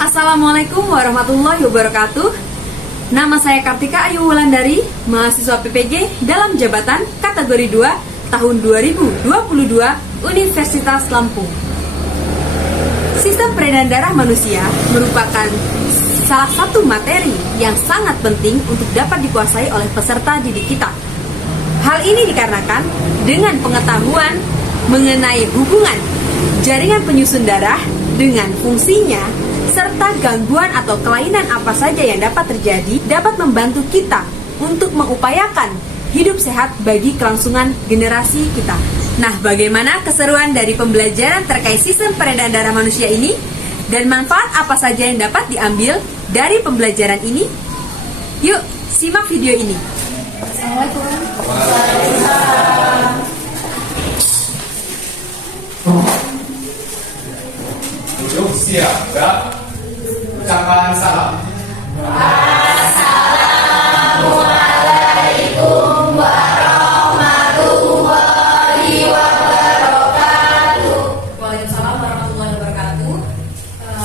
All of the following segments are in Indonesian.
Assalamualaikum warahmatullahi wabarakatuh. Nama saya Kartika Ayu Wulandari, mahasiswa PPG dalam jabatan kategori 2 tahun 2022 Universitas Lampung. Sistem peredaran darah manusia merupakan salah satu materi yang sangat penting untuk dapat dikuasai oleh peserta didik kita. Hal ini dikarenakan dengan pengetahuan mengenai hubungan jaringan penyusun darah dengan fungsinya serta gangguan atau kelainan apa saja yang dapat terjadi dapat membantu kita untuk mengupayakan hidup sehat bagi kelangsungan generasi kita. Nah, bagaimana keseruan dari pembelajaran terkait sistem peredaran darah manusia ini dan manfaat apa saja yang dapat diambil dari pembelajaran ini? Yuk, simak video ini. Assalamualaikum. Duduk siap, Kak. Ucapan salam. Assalamualaikum warahmatullahi wabarakatuh. Waalaikumsalam warahmatullahi wabarakatuh.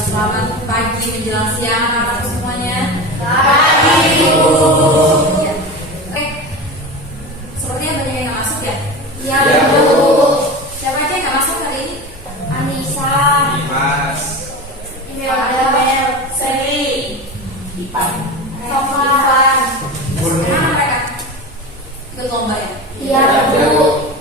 Selamat pagi menjelang siang anak semuanya. Pagi, Bu. Ya. Sepertinya banyak yang nggak masuk ya? Ya, Bu. Siapa aja yang nggak masuk hari ini? Anissa, Dimas. Imelda, Seri, Ipan, Tovan. Mana mereka? Ikut lomba ya? Iya, Bu.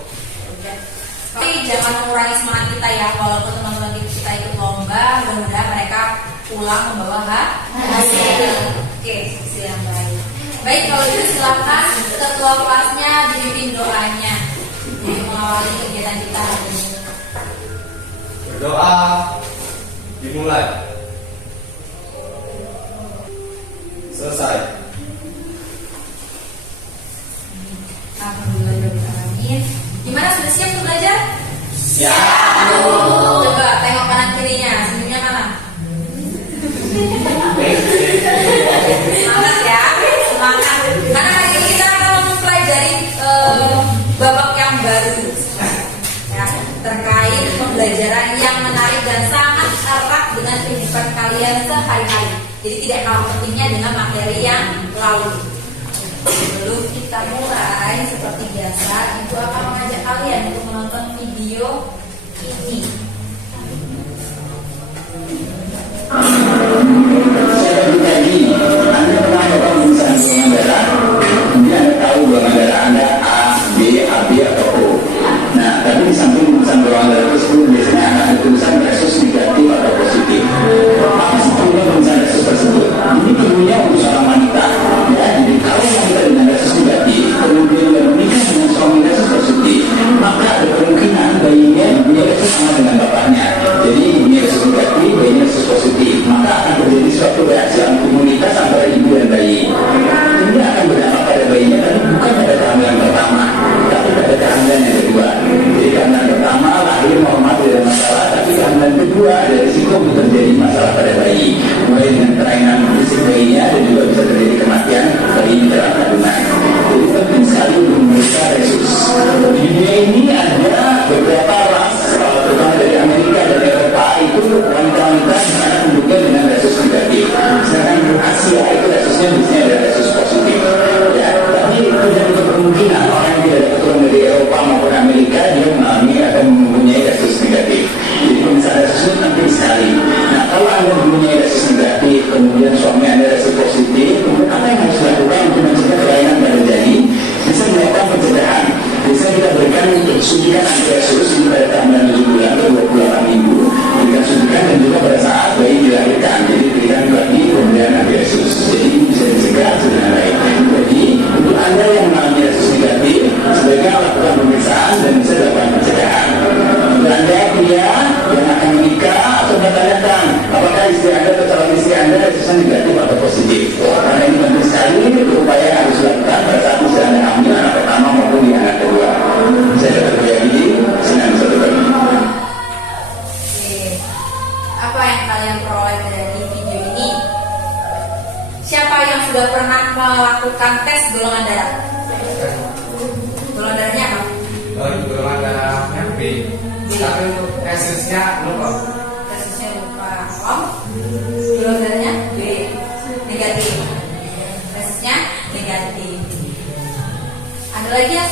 Tapi jangan mengurangi semangat kita ya. Walaupun teman-teman kita ikut lomba, mudah-mudahan mereka pulang membawa hasil. Oke, hasil yang baik. Baik, kalau gitu silakan ketua kelasnya dipimpin doanya untuk mengawali kegiatan kita hari ini. Berdoa. Dimulai. Selesai. Alhamdulillah. Gimana, sudah siap untuk belajar? Siap. Coba tengok kanan kirinya, senyumnya mana? Semangat ya, semangat. Karena hari ini kita akan mempelajari babak yang baru ya, terkait pembelajaran yang menarik dan sangat erat dengan kehidupan kalian sehari-hari. Jadi tidak kalah pentingnya dengan materi yang lalu. Sebelum kita mulai, seperti biasa, Ibu akan mengajak kalian untuk menonton video ini. Tadi Anda pernah coba memesan golongan darah, kemudian Anda tahu golongan darah Anda A, B, AB atau O. Nah, tapi di samping memesan golongan darah tersebut biasanya akan ada tulisan resus negatif atau positif. Maka sebelumnya memesan resus tersebut, ini perlunya untuk seorang wanita. Ya, jadi kalau wanita dengan resus negatif, kemudian dia menikah dengan suami resus positif, maka ada kemungkinan bayinya punya resus sama dengan bapaknya. Jadi ini resus negatif, bayinya resus positif, maka akan terjadi suatu reaksi komunitas antara ibu dan bayi. Ini akan berdampak pada bayinya, tapi bukan pada kehamilan pertama, tapi pada kehamilan yang kedua. Jadi kehamilan pertama lahir normal tidak ada masalah, tapi kehamilan kedua ada risiko untuk terjadi masalah pada bayi, mulai dengan kelainan fisik bayinya dan juga bisa terjadi kematian bayi dalam kandungan. Jadi penting sekali untuk memeriksa resus. Di dunia ini ada beberapa ras, terutama dari Amerika dan Eropa, itu wanita-wanita di mana penduduknya dengan resus negatif. Sedangkan di Asia itu resusnya biasanya ada resus positif. Ya, tapi tidak ada kemungkinan orang yang tidak ada keturunan dari Eropa maupun Amerika dia mengalami atau mempunyai resus negatif. Jadi pemeriksaan resus itu penting sekali. Nah, kalau Anda mempunyai resus negatif, kemudian suami Anda resus positif, kemudian apa yang harus dilakukan untuk mencegah kelainan pada janin? Bisa dilakukan pencegahan. Bisa kita berikan suntikan anti-resus ini pada kehamilan 7 bulan atau 28 minggu. Berikan suntikan dan juga pada saat bayi dilahirkan. Jadi berikan lagi pemberian anti-resus. Jadi ini bisa dicegah dengan baik. Jadi untuk Anda yang mengalami resus negatif, sebaiknya lakukan pemeriksaan dan bisa dilakukan pencegahan. Untuk Anda pria yang akan menikah atau bertanyakan apakah istri Anda atau calon istri Anda resusnya negatif atau positif. Karena ini penting sekali upaya yang harus dilakukan pada saat istri Anda hamil anak pertama maupun di anak kedua. Saya dapat kuliah ini, senang satu kali. Oke, apa yang kalian peroleh dari video ini? Siapa yang sudah pernah melakukan tes golongan darah? Golongan darahnya apa? Golongan darahnya B. Tapi untuk tesisnya lupa. Tesisnya lupa. Om? Belum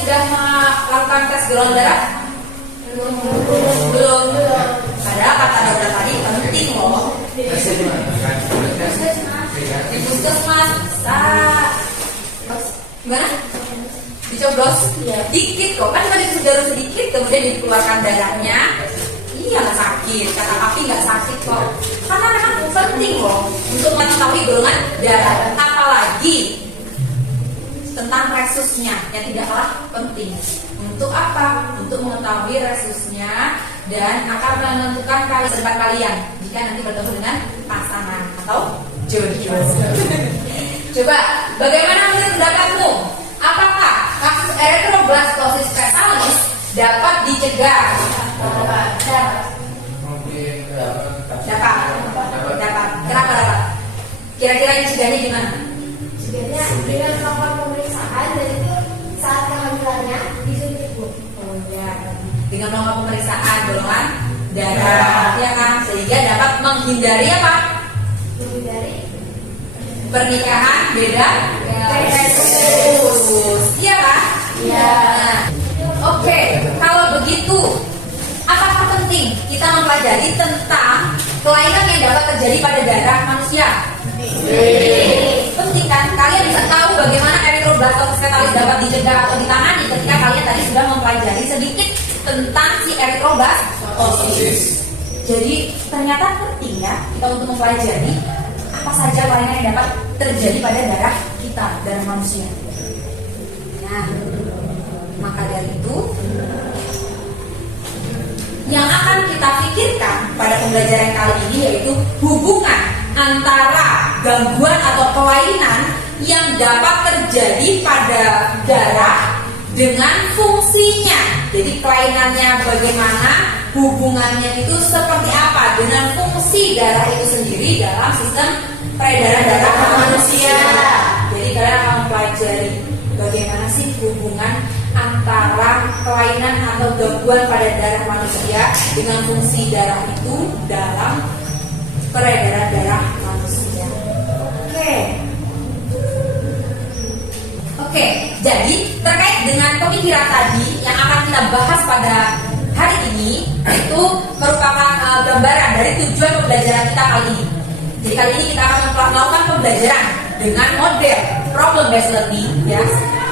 sudah melakukan tes golongan darah? Belum. Padahal kata dokter tadi penting loh. Di puskesmas bisa. Gimana? Dicoblos? Dikit kok, kan cuma dikasih jarum sedikit kemudian dikeluarkan darahnya. Iya nggak sakit, kata papi nggak sakit kok. Karena memang penting loh untuk mengetahui golongan darah. Apalagi tentang resusnya yang tidak kalah penting. Untuk apa? Untuk mengetahui resusnya dan akan menentukan kali depan kalian jika nanti bertemu dengan pasangan atau jodoh. Coba, bagaimana menurut pendapatmu? Apakah kasus erythroblastosis fetalis dapat dicegah? Dapat. Kenapa dapat? Kira-kira cegahnya gimana? Cegahnya dengan melakukan pemeriksaan dan itu saat kehamilannya disuntik Bu. Oh ya, dengan melakukan pemeriksaan golongan darah, ya kan, sehingga dapat menghindari apa? Menghindari Pernikahan beda resus. Iya kan? Iya. Nah, oke, kalau begitu, apakah penting kita mempelajari tentang kelainan yang dapat terjadi pada darah manusia? Penting kan? Kalian bisa tahu bagaimana erythroblastosis fetalis dapat dicegah atau ditangani ketika kalian tadi sudah mempelajari sedikit tentang si erythroblastosis. Jadi ternyata penting ya kita untuk mempelajari apa saja kelainan yang dapat terjadi pada darah kita, darah manusia. Nah, maka dari itu yang akan kita pikirkan pada pembelajaran kali ini yaitu hubungan antara gangguan atau kelainan yang dapat terjadi pada darah dengan fungsinya. Jadi kelainannya bagaimana, hubungannya itu seperti apa dengan fungsi darah itu sendiri dalam sistem peredaran darah manusia. Jadi kalian akan mempelajari bagaimana sih hubungan antara kelainan atau gangguan pada darah manusia dengan fungsi darah itu dalam peredaran darah manusia. Oke, jadi terkait dengan pemikiran tadi yang akan kita bahas pada hari ini itu merupakan gambaran dari tujuan pembelajaran kita kali ini. Jadi kali ini kita akan melakukan pembelajaran dengan model problem based learning, ya,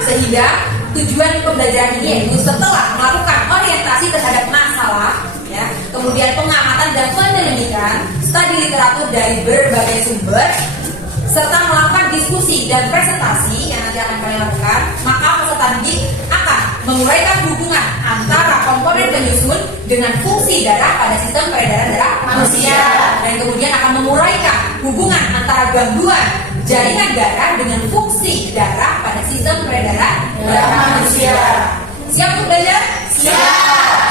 sehingga tujuan pembelajaran ini yaitu setelah melakukan orientasi terhadap masalah, ya, kemudian pengamatan dan penyelidikan studi literatur dari berbagai sumber, serta melakukan diskusi dan presentasi yang nanti akan kalian lakukan, maka peserta didik akan menguraikan hubungan antara komponen penyusun dengan fungsi darah pada sistem peredaran darah manusia, dan kemudian akan menguraikan hubungan antara gangguan jaringan darah dengan fungsi darah pada sistem peredaran darah manusia. Siap untuk belajar? Siap.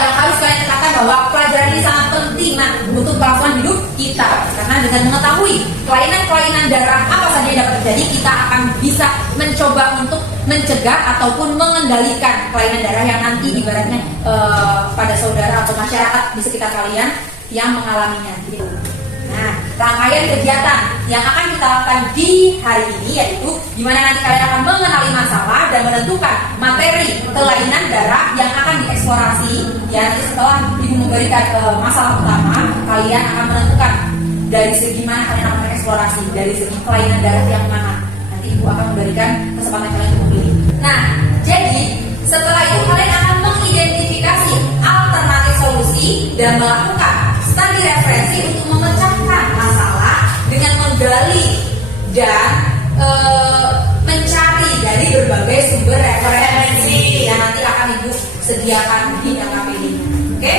Yang harus kalian katakan bahwa pelajaran ini sangat penting untuk kelangsungan hidup kita, karena dengan mengetahui kelainan-kelainan darah apa saja yang dapat terjadi, kita akan bisa mencoba untuk mencegah ataupun mengendalikan kelainan darah yang nanti ibaratnya pada saudara atau masyarakat di sekitar kalian yang mengalaminya. Nah, rangkaian kegiatan yang akan kita lakukan di hari ini yaitu gimana nanti kalian akan mengenali masalah dan menentukan materi kelainan darah yang akan dieksplorasi. Ya, nanti setelah ibu memberikan masalah utama, kalian akan menentukan dari segi mana kalian akan mengeksplorasi, dari segi kelainan darah yang mana. Nanti ibu akan memberikan kesempatan kalian untuk memilih. Nah, jadi setelah itu kalian akan mengidentifikasi alternatif solusi dan melakukan studi referensi untuk memecahkan masalah dengan menggali dan mencari dari berbagai sumber referensi yang nanti akan ibu sediakan di LKPD. Oke?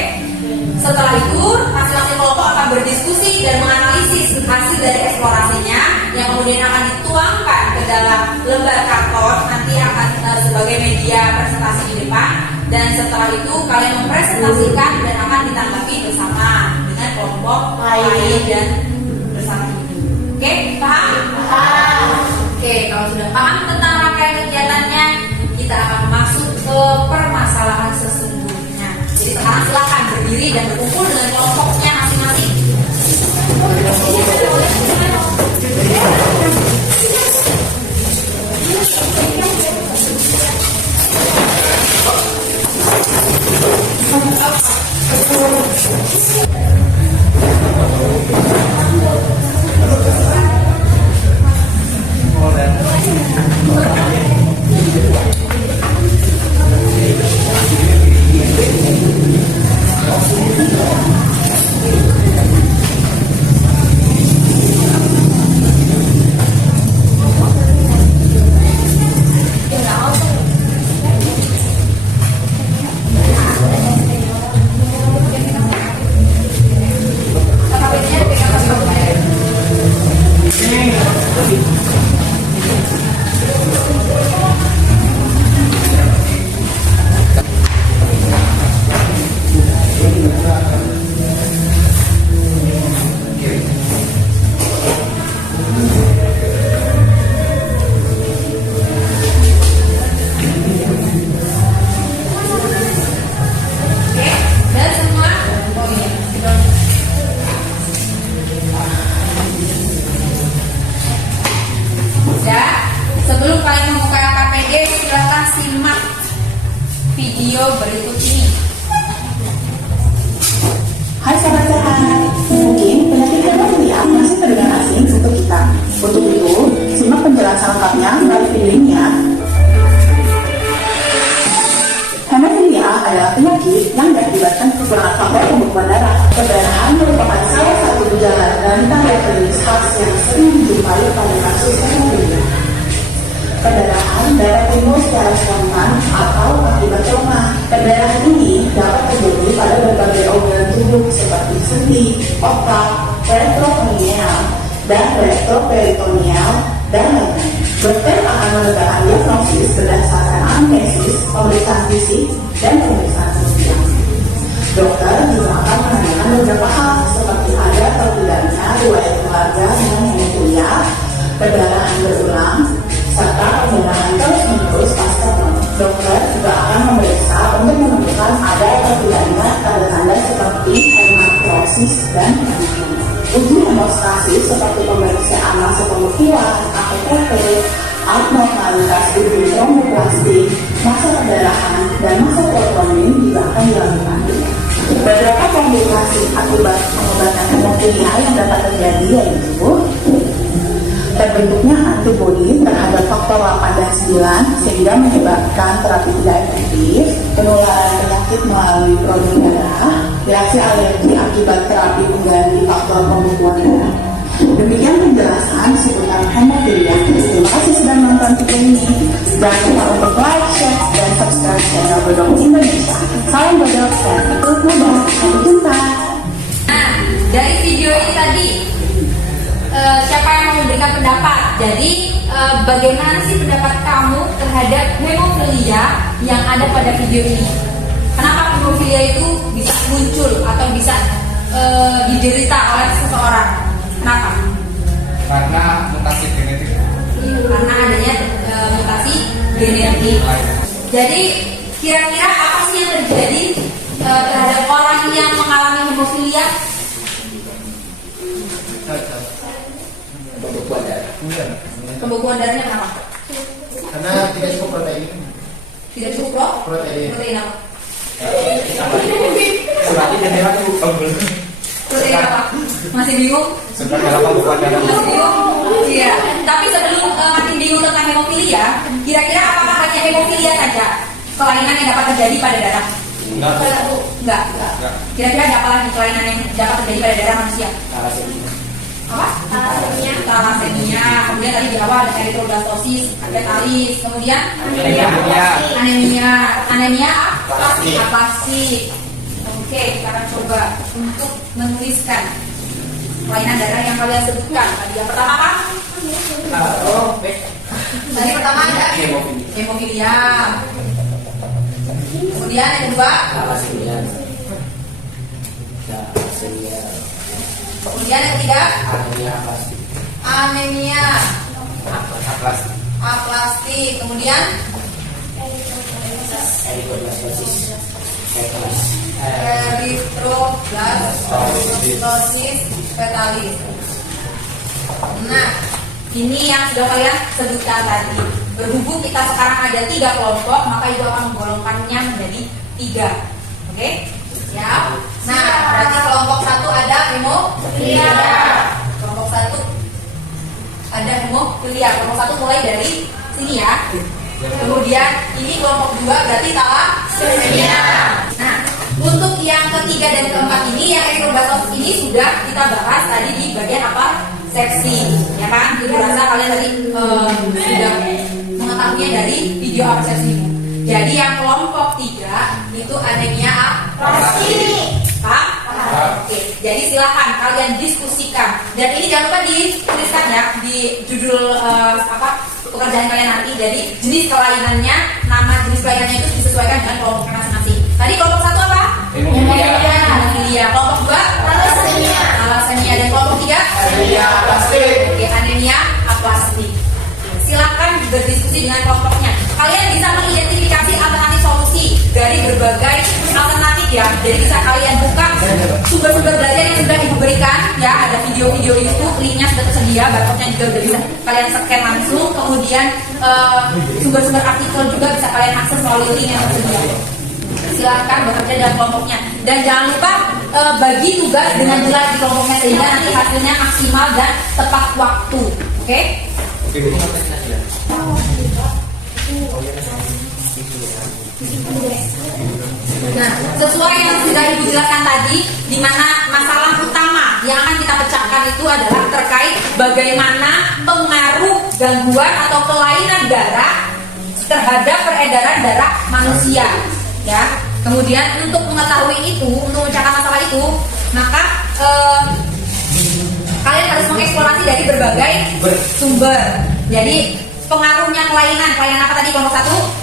Setelah itu masing-masing kelompok akan berdiskusi dan menganalisis hasil dari eksplorasinya yang kemudian akan dituangkan ke dalam lembar karton, nanti akan sebagai media presentasi di depan, dan setelah itu kalian mempresentasikan dan akan ditanggapi bersama dengan kelompok lain dan bersama ini. Oke, paham? Paham. Oke, kalau sudah paham tentang rangkaian kegiatannya, kita akan masuk ke permasalahan sesungguhnya. Jadi sekarang silakan berdiri dan berkumpul dengan kelompoknya masing-masing. video berikut ini. Hai sahabat sehat, mungkin penyakit hemofilia masih terdengar asing untuk kita. Untuk itu, simak penjelasan lengkapnya melalui video ini ya. Hemofilia adalah penyakit yang diakibatkan kekurangan faktor pembekuan darah. Perdarahan merupakan salah satu gejala dan tanda klinis khas yang sering dijumpai pada kasus hemofilia. Perdarahan dapat timbul secara spontan atau akibat trauma. Perdarahan ini dapat terjadi pada berbagai organ tubuh seperti sendi, otak, retroperitoneal, dan retroperitoneal, dan lainnya. Dokter akan menegakkan diagnosis berdasarkan anamnesis, pemeriksaan fisik, dan pemeriksaan sosial. Dokter juga akan menanyakan beberapa hal seperti ada atau tidaknya riwayat keluarga dengan hemofilia, perdarahan berulang, serta perdarahan terus-menerus pasca trauma. Dokter juga akan memeriksa untuk menemukan ada atau tidaknya tanda-tanda seperti hematosis dan anemia. Uji hemostasis seperti pemeriksaan masuk pembekuan, APTP, abnormalitas uji tromboplastik, massa perdarahan, dan massa troponin juga akan dilakukan. Beberapa komplikasi akibat pengobatan hemofilia yang dapat terjadi yaitu terbentuknya antibodi terhadap faktor 8 dan 9 sehingga menyebabkan terapi tidak efektif, penularan penyakit melalui produk darah, reaksi alergi akibat terapi pengganti faktor pembekuan darah. Demikian penjelasan seputar hemofilia. Terima kasih sudah menonton video ini. Jangan lupa untuk like, share, dan subscribe channel Bodok Indonesia. Salam Bodok dan ikut muda. Sampai jumpa. Nah, dari video ini tadi siapa yang mau memberikan pendapat? Jadi bagaimana sih pendapat kamu terhadap hemofilia yang ada pada video ini? Kenapa hemofilia itu bisa muncul atau bisa diderita oleh seseorang? Kenapa? Karena mutasi genetik. Karena adanya mutasi genetik. Jadi kira-kira apa sih yang terjadi terhadap orang yang mengalami hemofilia? Pembekuan darah. Pembekuan darahnya kenapa? Karena tidak cukup protein. Tidak cukup Protein. protein apa? Seperti darah itu. Protein apa? Masih bingung? Sebenarnya dalam pembekuan darah. Masih bingung? Iya. Tapi sebelum makin bingung tentang hemofilia, kira-kira apakah hanya hemofilia saja kelainan yang dapat terjadi pada darah? Enggak. Kira-kira ada apa lagi kelainan yang dapat terjadi pada darah manusia? Apa? Thalassemia. Kemudian tadi di awal ada erythroblastosis, ada talis, kemudian anemia aplastik. Oke, kita akan coba untuk menuliskan kelainan darah yang kalian sebutkan. Tadi yang pertama apa? Tadi pertama ada hemofilia. Kemudian yang kedua kemudian yang ketiga anemia aplastik. Kemudian erythroblastosis fetalis. Nah, ini yang sudah kalian sebutkan tadi. Berhubung kita sekarang ada 3 kelompok, maka itu akan menggolongkannya menjadi 3. Oke? Siap? Nah, berarti kelompok 1 ada hemofilia. Kelompok 1 ada hemofilia. Kelompok 1 mulai dari sini ya. Kemudian ini kelompok 2 berarti thalassemia. Nah, untuk yang ketiga dan keempat ini, yang erythroblastosis ini sudah kita bahas tadi di bagian apa? Sepsi, ya kan? Jadi rasa kalian tadi sudah mengetahuinya dari video apa sepsi. Jadi yang kelompok 3 itu anemia aplastik. Paham? Oke, jadi silakan kalian diskusikan. Dan ini jangan lupa dituliskan ya di judul pekerjaan kalian nanti. Jadi jenis kelainannya, nama jenis kelainannya itu disesuaikan dengan kelompok masing-masing. Tadi kelompok 1 apa? Hemofilia. Kelompok 2 thalassemia. Dan kelompok 3 anemia aplastik. Oke, anemia aplastik. Silakan berdiskusi dengan kelompoknya. Kalian bisa mengidentifikasi alternatif solusi dari berbagai alternatif ya. Jadi bisa kalian buka sumber-sumber belajar yang sudah ibu berikan ya. Ada video-video YouTube, linknya sudah tersedia, barcode-nya juga sudah bisa kalian scan langsung. Kemudian sumber-sumber artikel juga bisa kalian akses melalui link yang tersedia. silahkan bekerja dalam kelompoknya. Dan jangan lupa bagi tugas dengan jelas di kelompoknya sehingga nanti hasilnya maksimal dan tepat waktu. Oke? Nah, sesuai yang sudah Ibu jelaskan tadi, di mana masalah utama yang akan kita pecahkan itu adalah terkait bagaimana pengaruh gangguan atau kelainan darah terhadap peredaran darah manusia. Ya, kemudian untuk mengetahui itu, untuk memecahkan masalah itu, maka kalian harus mengeksplorasi dari berbagai sumber. Jadi pengaruhnya kelainan apa tadi kelompok 1?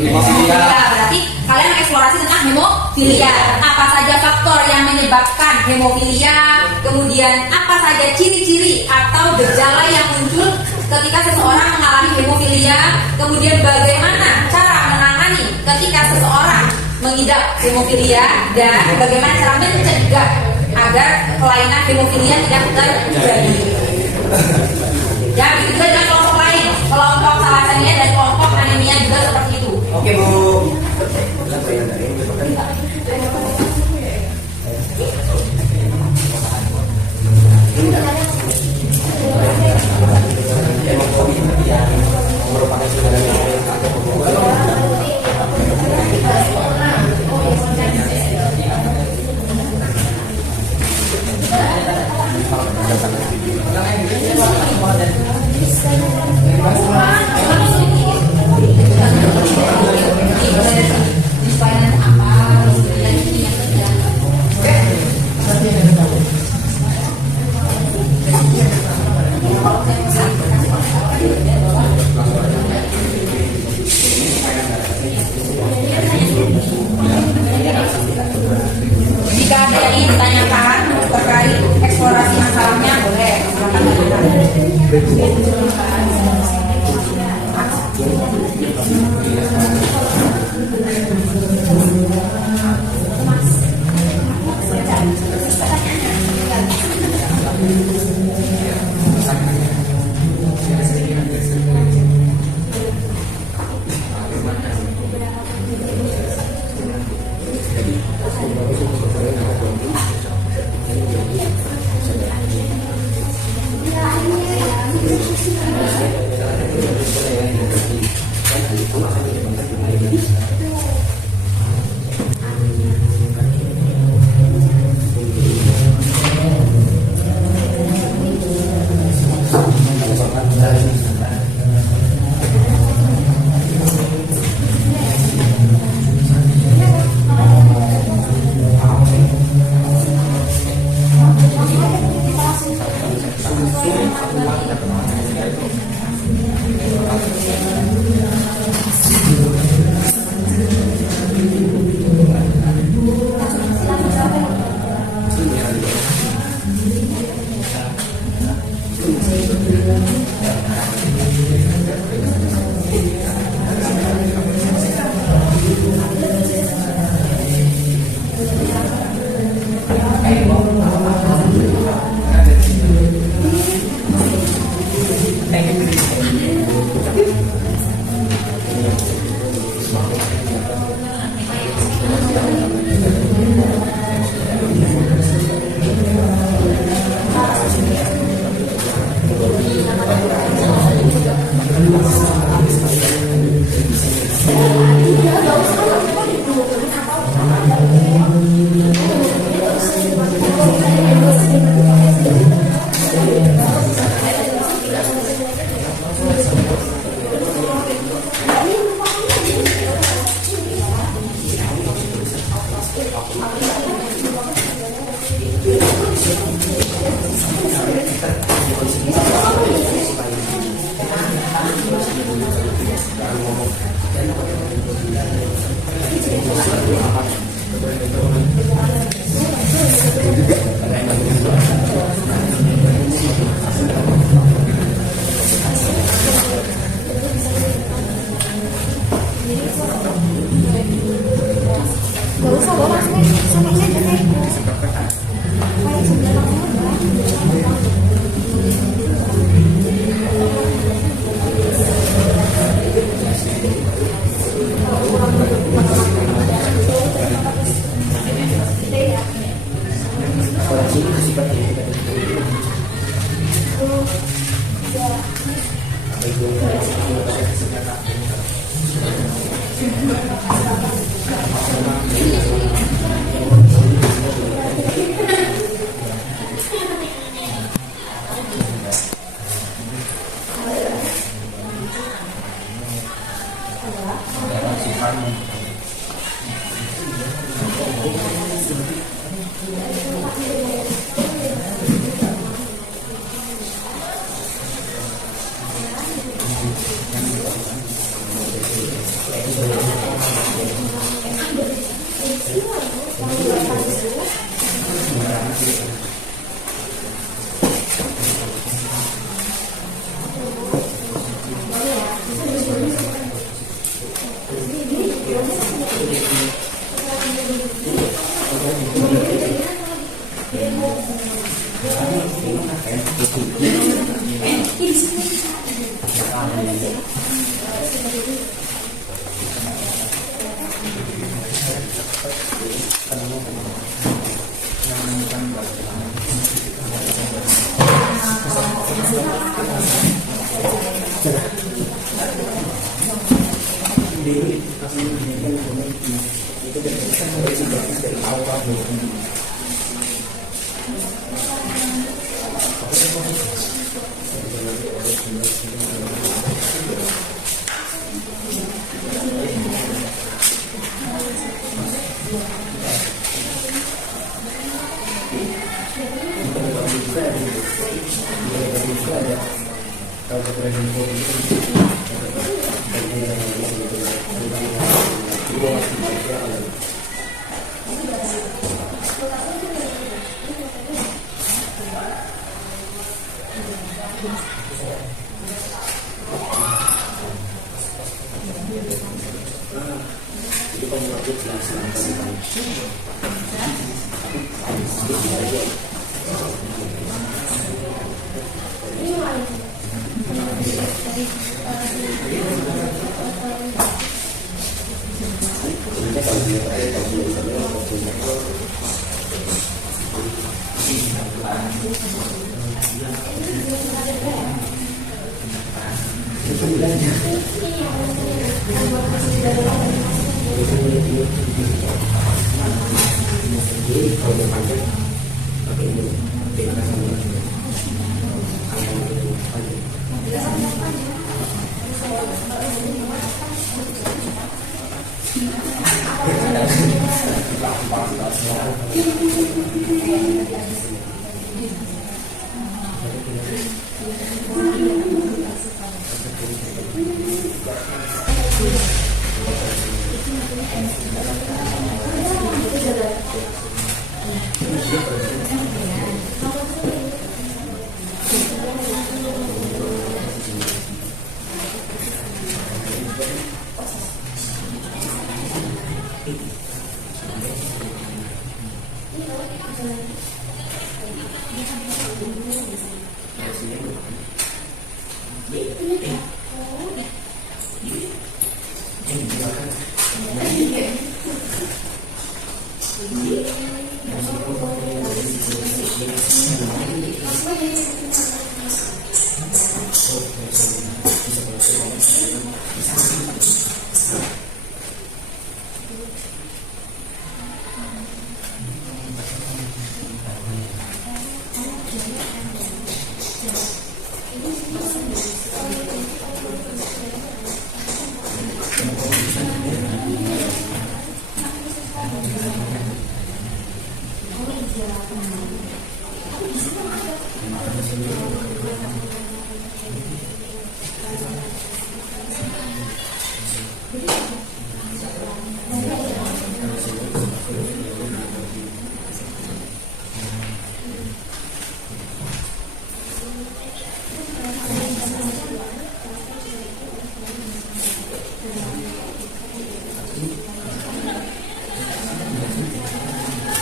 Hemofilia. Berarti kalian mengeksplorasi tentang hemofilia. Apa saja faktor yang menyebabkan hemofilia, kemudian apa saja ciri-ciri atau gejala yang muncul ketika seseorang mengalami hemofilia, kemudian bagaimana cara menangani ketika seseorang mengidap hemofilia, dan bagaimana cara mencegah agar kelainan hemofilia tidak terjadi. Ya, begitu juga dengan kelompok lain, kelompok thalassemia dan kelompok anemia juga seperti itu. Oke Bu. Jika ada yang ingin ditanyakan terkait eksplorasi masalahnya, boleh silakan Dari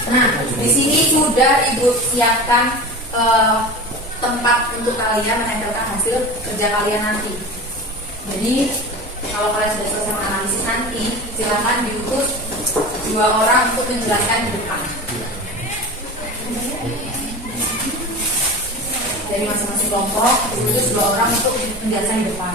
Nah, di sini sudah Ibu siapkan tempat untuk kalian menempelkan hasil kerja kalian nanti. Jadi kalau kalian sudah selesai menganalisis nanti, silakan diutus 2 orang untuk menjelaskan di depan. Dari masing-masing kelompok diutus 2 orang untuk menjelaskan di depan.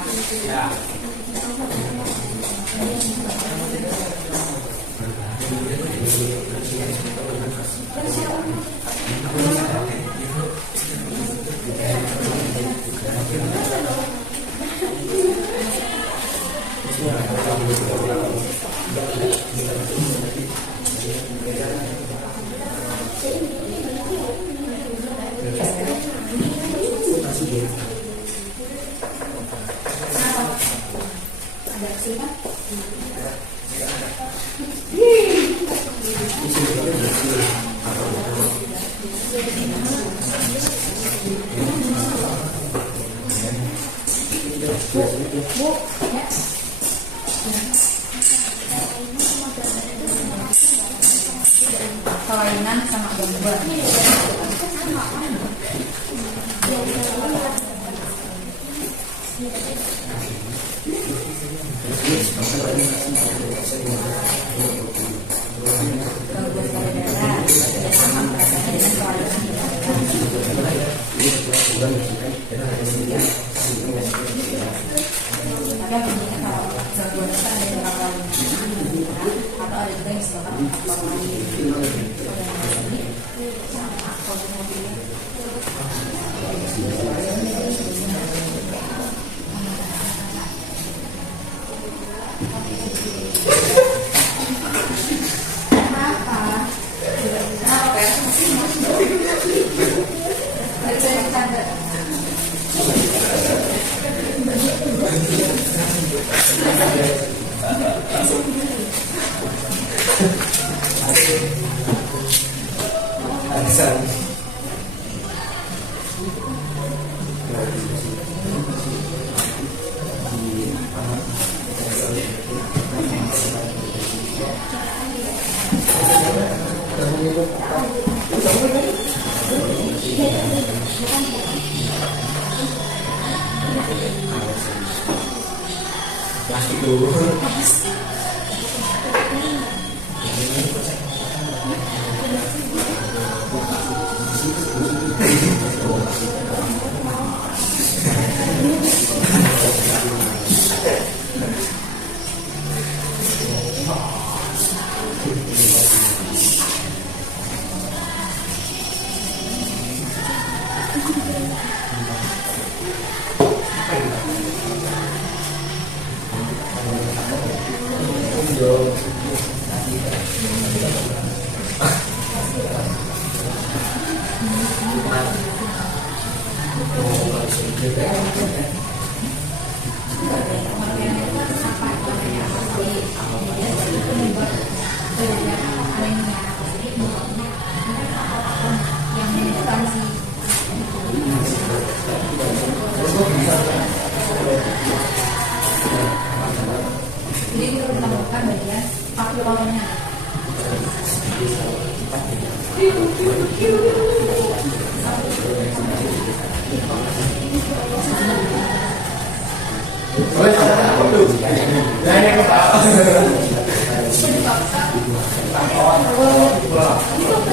Kelainan sama gangguan.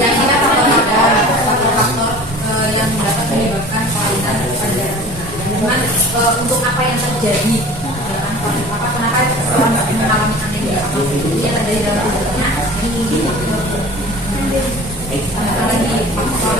Yang kita tahu ada faktor-faktor yang dapat menyebabkan kelainan pada cuman untuk apa yang terjadi ya kan, kenapa seseorang mengalami anemia apa yang terjadi dalam tubuhnya ada lagi faktor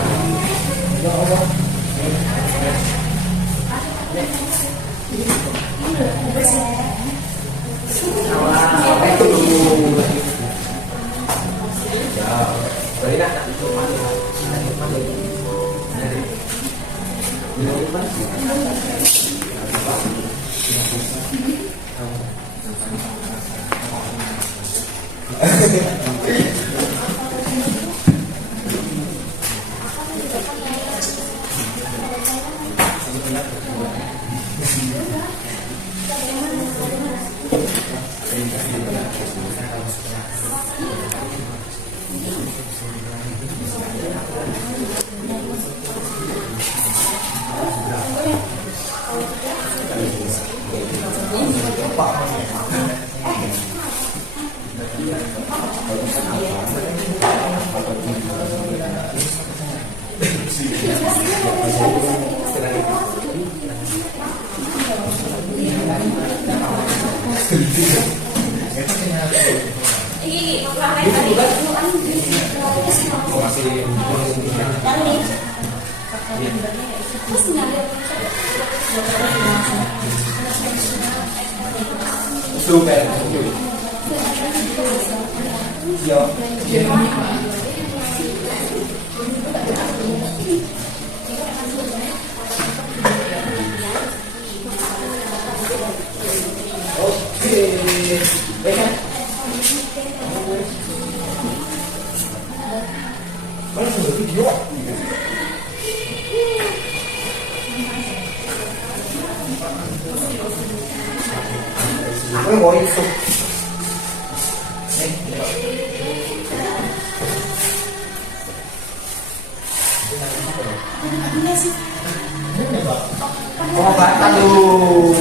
Pengobatan dulu.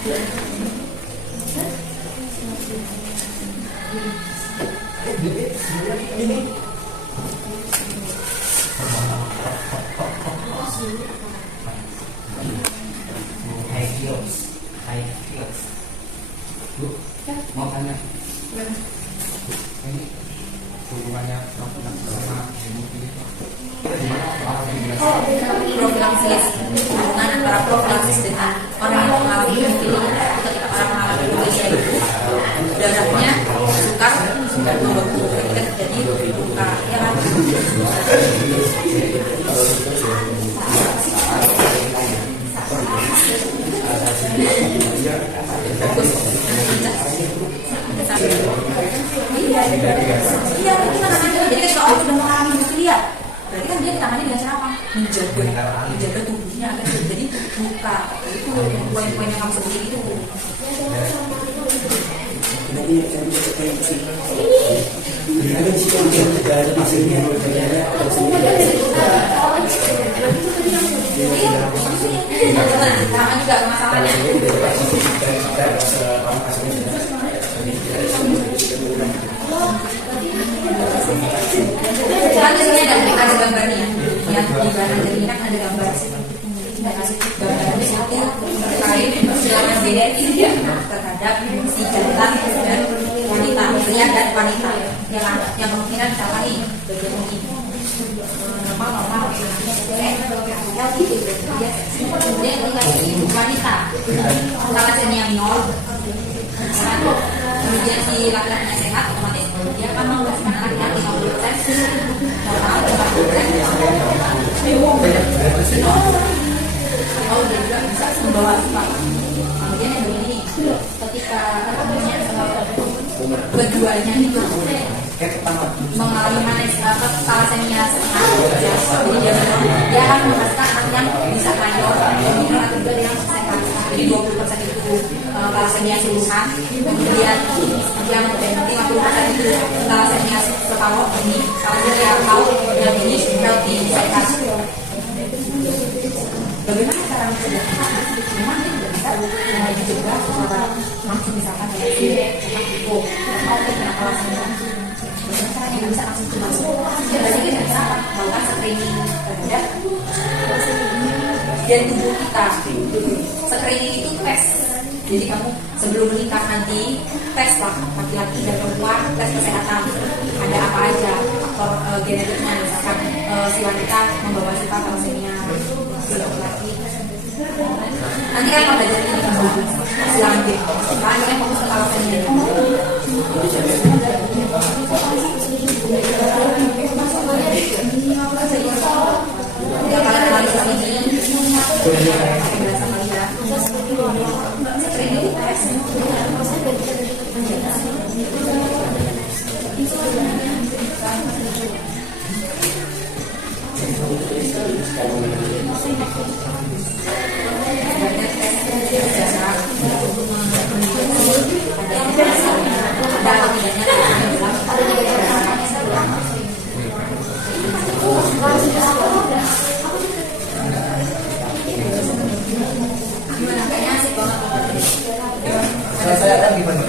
Mau tanya ini hubungannya sama Profilaksis, hubungan antara profilaksis dengan orang yang mengalami hemofili. Ketika orang mengalami hemofili itu darahnya sukar membeku, ketika terjadi luka, ya kan? Iya, itu namanya. Jadi kalau orang sudah mengalami hemofili, berarti kan dia ditangani dengan cara apa? Menjaga tubuhnya agar terjadi luka. Itu poin-poin yang kamu sebutin itu. Sama juga masalahnya. Kan di sini ada gambarnya, yang di bahan jadi kan ada gambar. Kita kasih gambarnya satu terkait silakan beda terhadap si jantan dan wanita, pria dan wanita yang kemungkinan misalkan nih bagian ini normal kemudian ketika si wanita misalkan senia minor, kemudian si laki-lakinya sehat, otomatis dia akan menggunakan laki-laki 50%, normal 50%. Oh, dia juga bisa membawa sifat. Kemudian yang begini, ketika keduanya itu mengalami thalassemia setengah, jadi dia akan menghasilkan anak yang bisa mayor, dan juga yang sehat. Jadi 20% itu thalassemia seluruhan, kemudian yang 50% itu thalassemia separuh ini, thalassemia paut, yang ini healthy sehat. Bagaimana cara mencegahnya? Memang dia tidak bisa dicegah secara langsung, misalkan dari mau terkena thalassemia. Bagaimana caranya bisa langsung masuk? Ya berarti kita bisa melakukan screening terhadap dan tubuh kita. Screening itu tes. Jadi kamu sebelum menikah nanti tes lah laki-laki dan perempuan, tes kesehatan. Ada apa aja faktor genetiknya, misalkan si wanita membawa sifat thalassemia, si laki-laki. Nanti kan pembelajaran ini kan silakan deh. Karena ini fokus ke thalassemia. Yang kalian analisis ini berasa melihat screening tes. Saya akan gimana?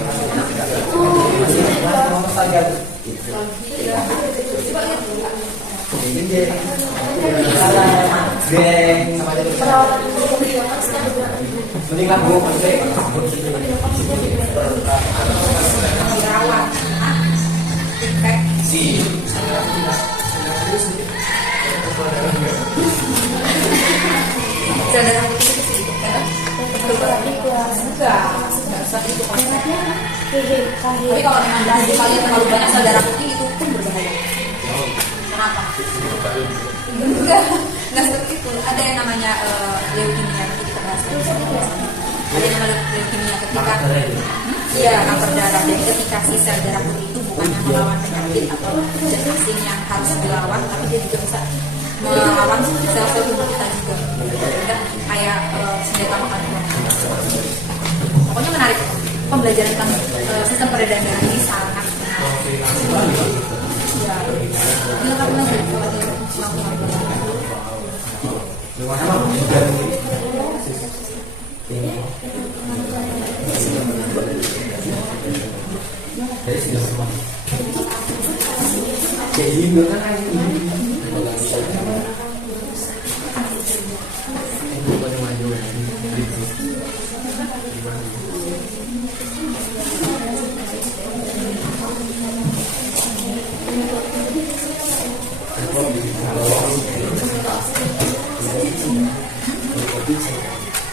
Tapi kalau memang dari kalian terlalu banyak sel darah putih itu pun berbahaya. Kenapa? Enggak seperti itu. Ada yang namanya leukemia, nanti kita bahas. Ada yang namanya leukemia ketika kanker darah. Jadi ketika si sel darah putih itu bukannya melawan penyakit atau zat asing yang harus dilawan, tapi dia juga bisa melawan sel-sel tubuh kita juga. Kayak senjata makan. Pokoknya menarik. Pembelajaran tentang sistem peredaran darah ini sangat menarik. Ya, silakan lagi kalau ada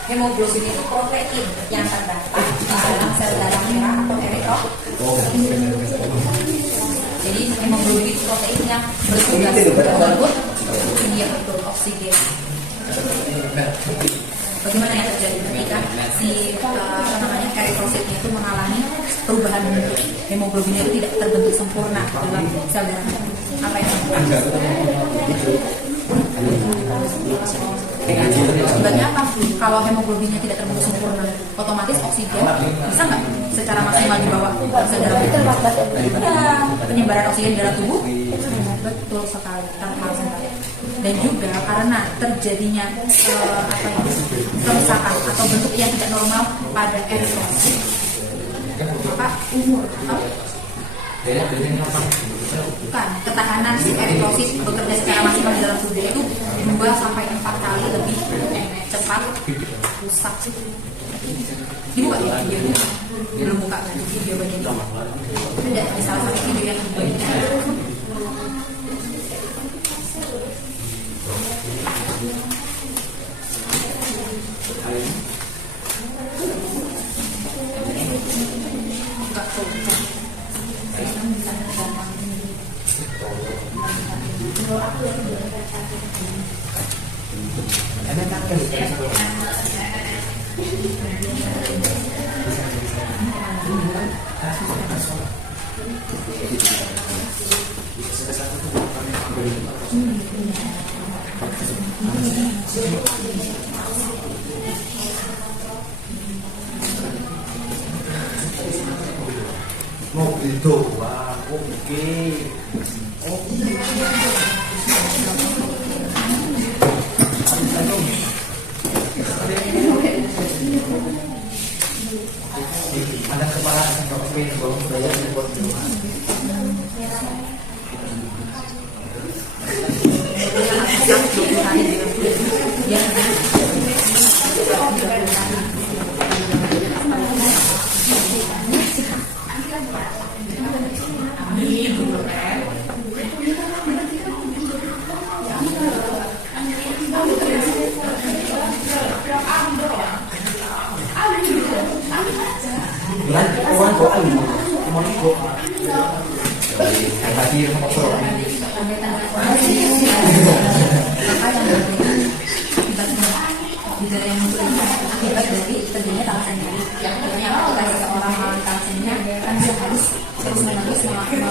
Hemoglobin itu protein yang terdapat di dalam sel darah merah atau eritrosit. Jadi hemoglobin itu protein yang bertugas untuk menyerap oksigen. Bagaimana yang terjadi ketika si eritrositnya itu mengalami perubahan bentuk? Hemoglobinnya itu tidak terbentuk sempurna dalam sel darah merah. Apa yang Akibatnya apa? Kalau hemoglobinnya tidak terbentuk sempurna, otomatis oksigen bisa nggak secara maksimal dibawa ke dalam tubuh? Ya, penyebaran oksigen dalam tubuh betul sekali, terhal sekali. Dan juga karena terjadinya kerusakan atau bentuk yang tidak normal pada eritrosit, maka bukan ketahanan si eritrosit bekerja secara maksimal di dalam tubuh itu 2-4 kali lebih cepat rusak. Dibuka ya videonya? Belum buka kan video bagian itu? Tidak, di salah satu video yang bagian. Buka tuh. Mobil doang, oke. Ada kepala oke, bawang budaya buat rumah. Akibat dari terjadinya thalassemia. Yang ketika seseorang mengalami thalassemia kan dia harus terus menerus melakukan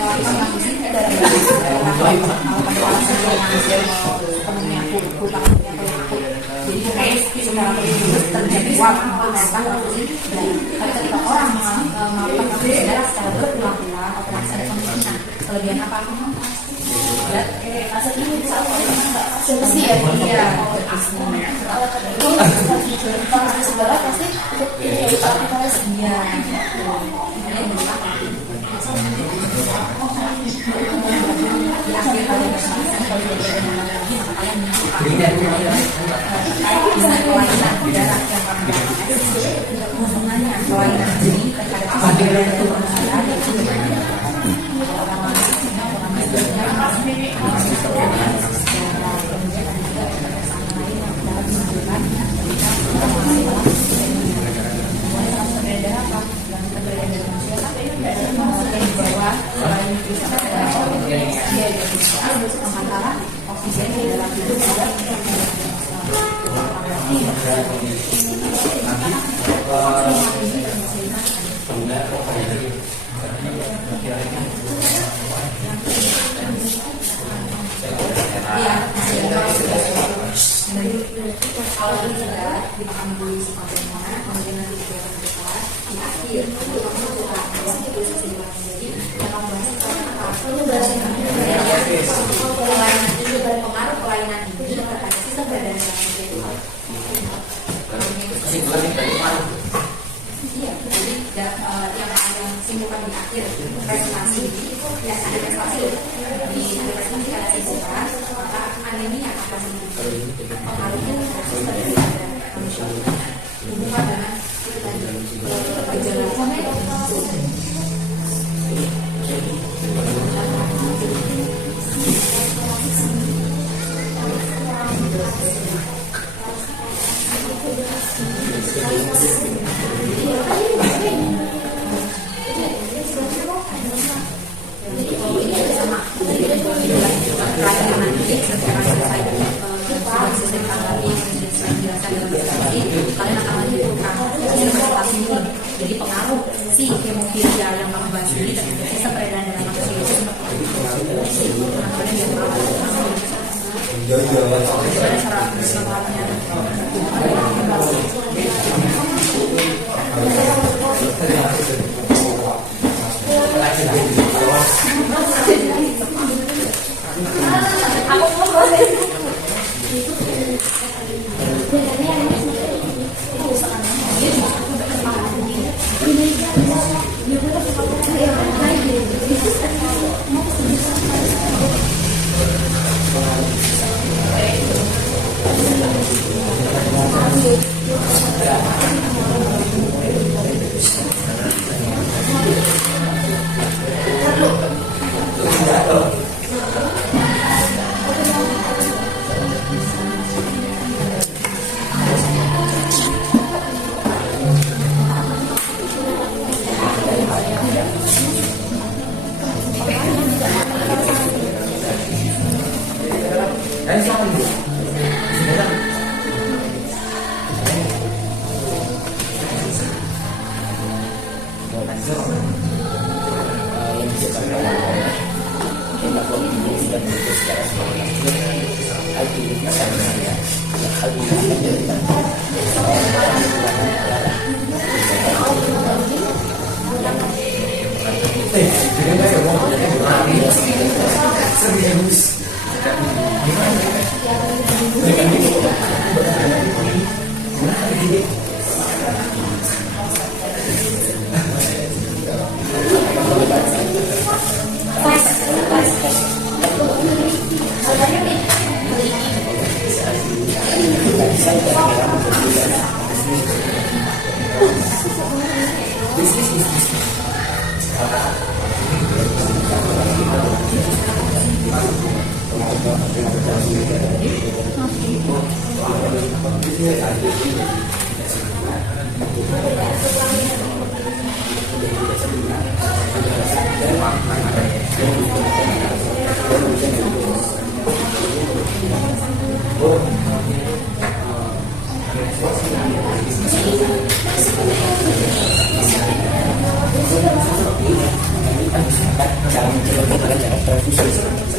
transfusi darah. Kalau pada thalassemia yang penuhnya full jadi harus secara terus terjadi waktu melakukan transfusi darah. Tapi ketika orang melakukan transfusi darah secara berulang-ulang, otomatis ada kemungkinan kelebihan apa? Masa ini bisa asumsi ya? Iya. Kalau saudara pasti ikut ini ya. Di akhir pada permasalahan kalau dia tidak lagi maka kalian bisa kelainan darah yang hubungannya kelainan jadi terhadap itu bermasalah kalau sudah dimakan dulu sampai mana kemudian nanti kelihatan besar di akhir itu jadi dalam bahasa kelainan itu dan pengaruh kelainan ini terhadap sistem badan iya jadi yang simpulkan di Jadi pengaruh si hemofilia yang kamu bahas ini terhadap sistem peredaran darah manusia itu seperti itu. Gimana cara penerapannya?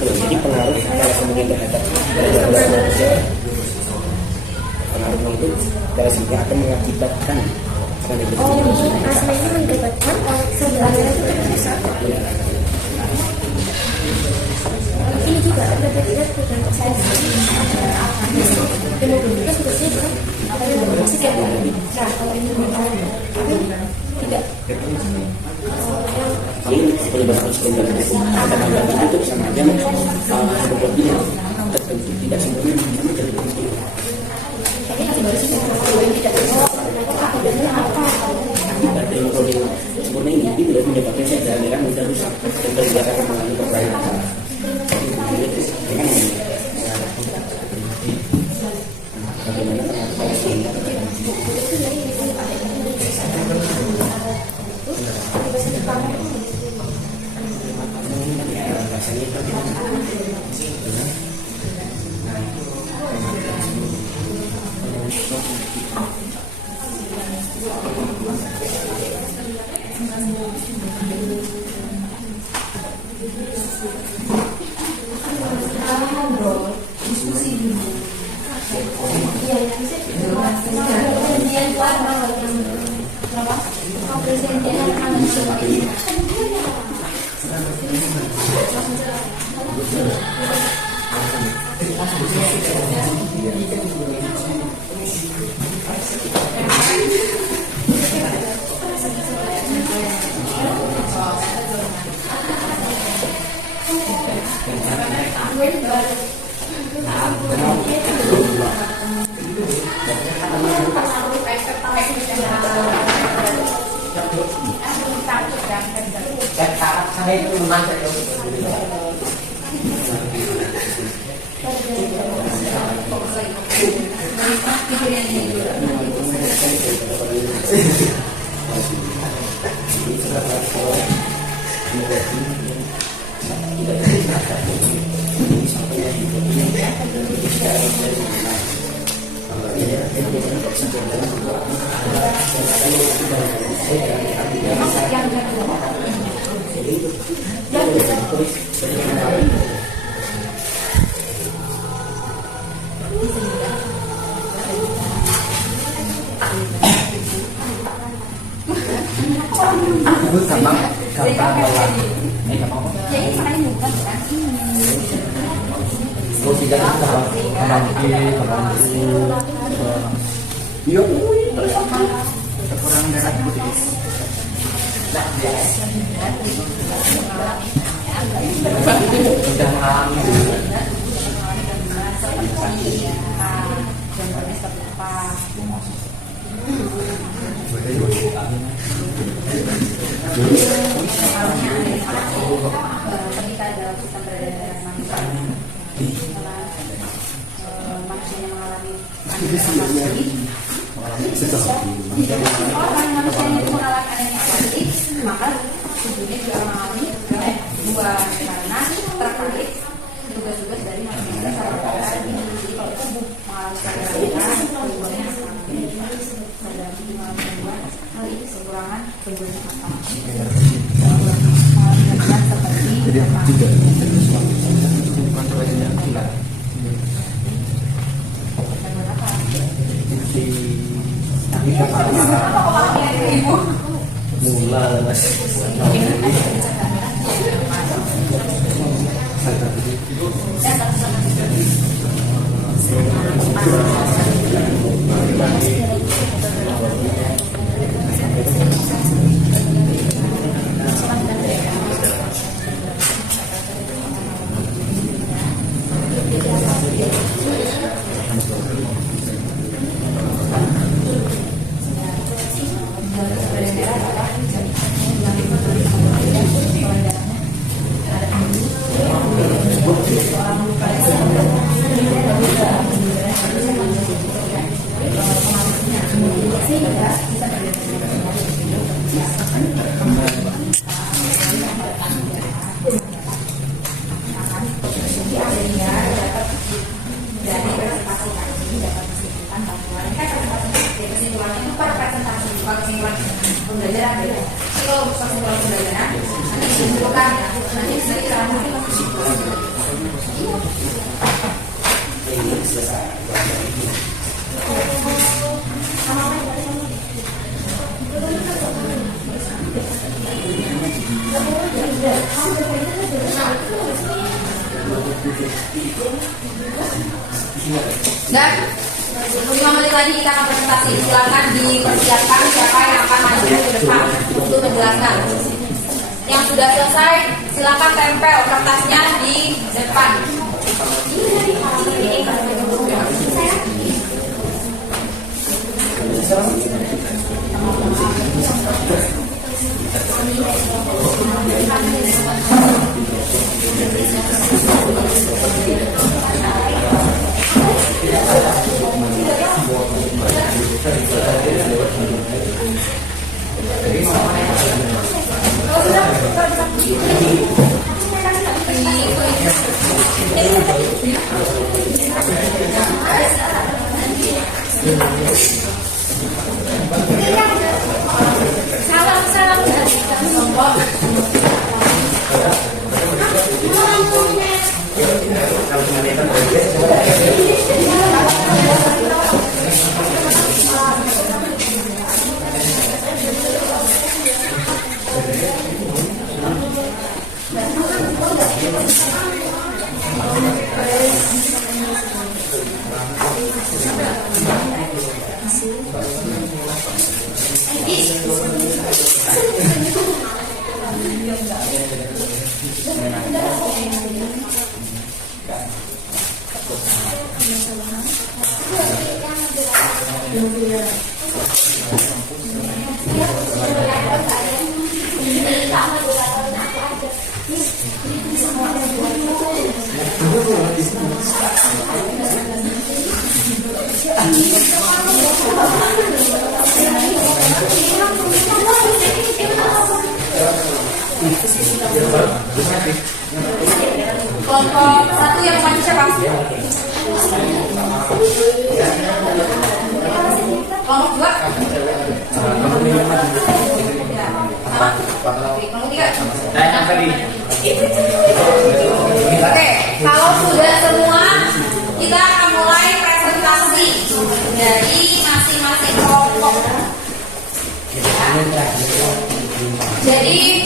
Jadi pengaruh kalau kemudian terhadap pengaruh itu darahnya akan mengakibatkan aslinya mengakibatkan sebenarnya itu terbesar. Ini juga berbeda dengan saya. Hemoglobinnya sebetulnya tidak. Nah, kalau ini tidak. Jadi penyebab oksigen itu sama aja hemoglobin tertentu tidak sempurna tertentu. Tapi masih baru sih tidak apa? Pada hemoglobin sempurna ini tidak menyebabkan sel darah mudah rusak dan terjadi mengalami perbaikan. Bagaimana pengaruh sehingga ketika dalam sistem beredar manusia manusia mengalami orang manusia itu mengalami anemia, maka tubuhnya juga mengalami gangguan karena terkait tugas-tugas dari manusia secara di kalau tubuh mengalami gangguan hal itu kekurangan penyelesaian akal. Jadi juga pembelajaran beda. Jadi kalau kesimpulan pembelajaran nanti disimpulkan nanti dari rambut dan 5 menit lagi kita akan presentasi. Silakan dipersiapkan siapa yang akan maju ke depan untuk menjelaskan. Yang sudah selesai, silakan tempel kertasnya di depan. Salam dari kelompok. Kelompok 1 yang maju siapa? Kelompok 2 Oke, kalau sudah semua, kita akan mulai presentasi dari masing-masing kelompok. Ya. Jadi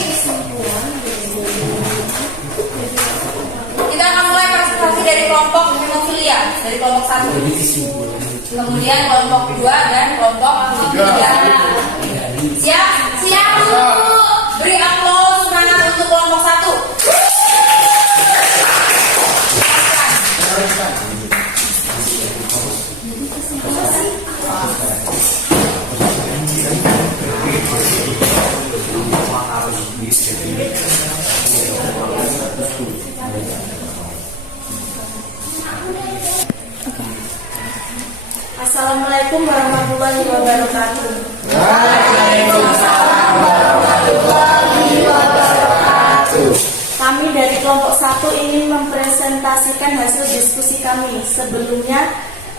kita akan mulai presentasi dari kelompok hemofilia, dari kelompok 1. Kemudian kelompok 2 dan kelompok 3. Siap? Siap dulu. Beri aplaus semangat untuk kelompok 1. Assalamualaikum warahmatullahi wabarakatuh. Kami dari kelompok 1 ingin mempresentasikan hasil diskusi kami. Sebelumnya,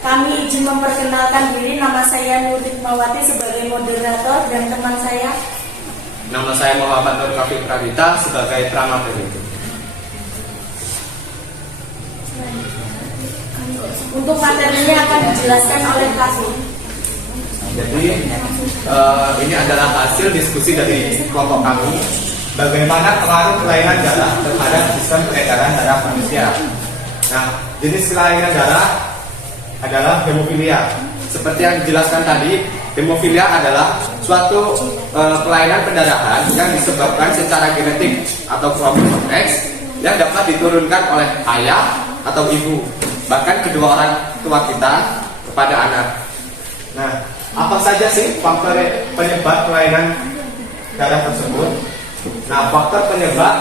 kami izin memperkenalkan diri. Nama saya Nur Hikmawati sebagai moderator dan teman saya. Nama saya Muhammad Nur Kafi Pradita sebagai pramateri. Untuk materinya akan dijelaskan oleh kami. Jadi ini adalah hasil diskusi dari kelompok kami. Bagaimana pengaruh kelainan darah terhadap sistem peredaran darah manusia. Nah, jenis kelainan darah adalah hemofilia. Seperti yang dijelaskan tadi, hemofilia adalah suatu kelainan pendarahan yang disebabkan secara genetik atau kromosom X yang dapat diturunkan oleh ayah atau ibu, bahkan kedua orang tua kita kepada anak. Nah, apa saja sih faktor penyebab kelainan darah tersebut? Nah, faktor penyebab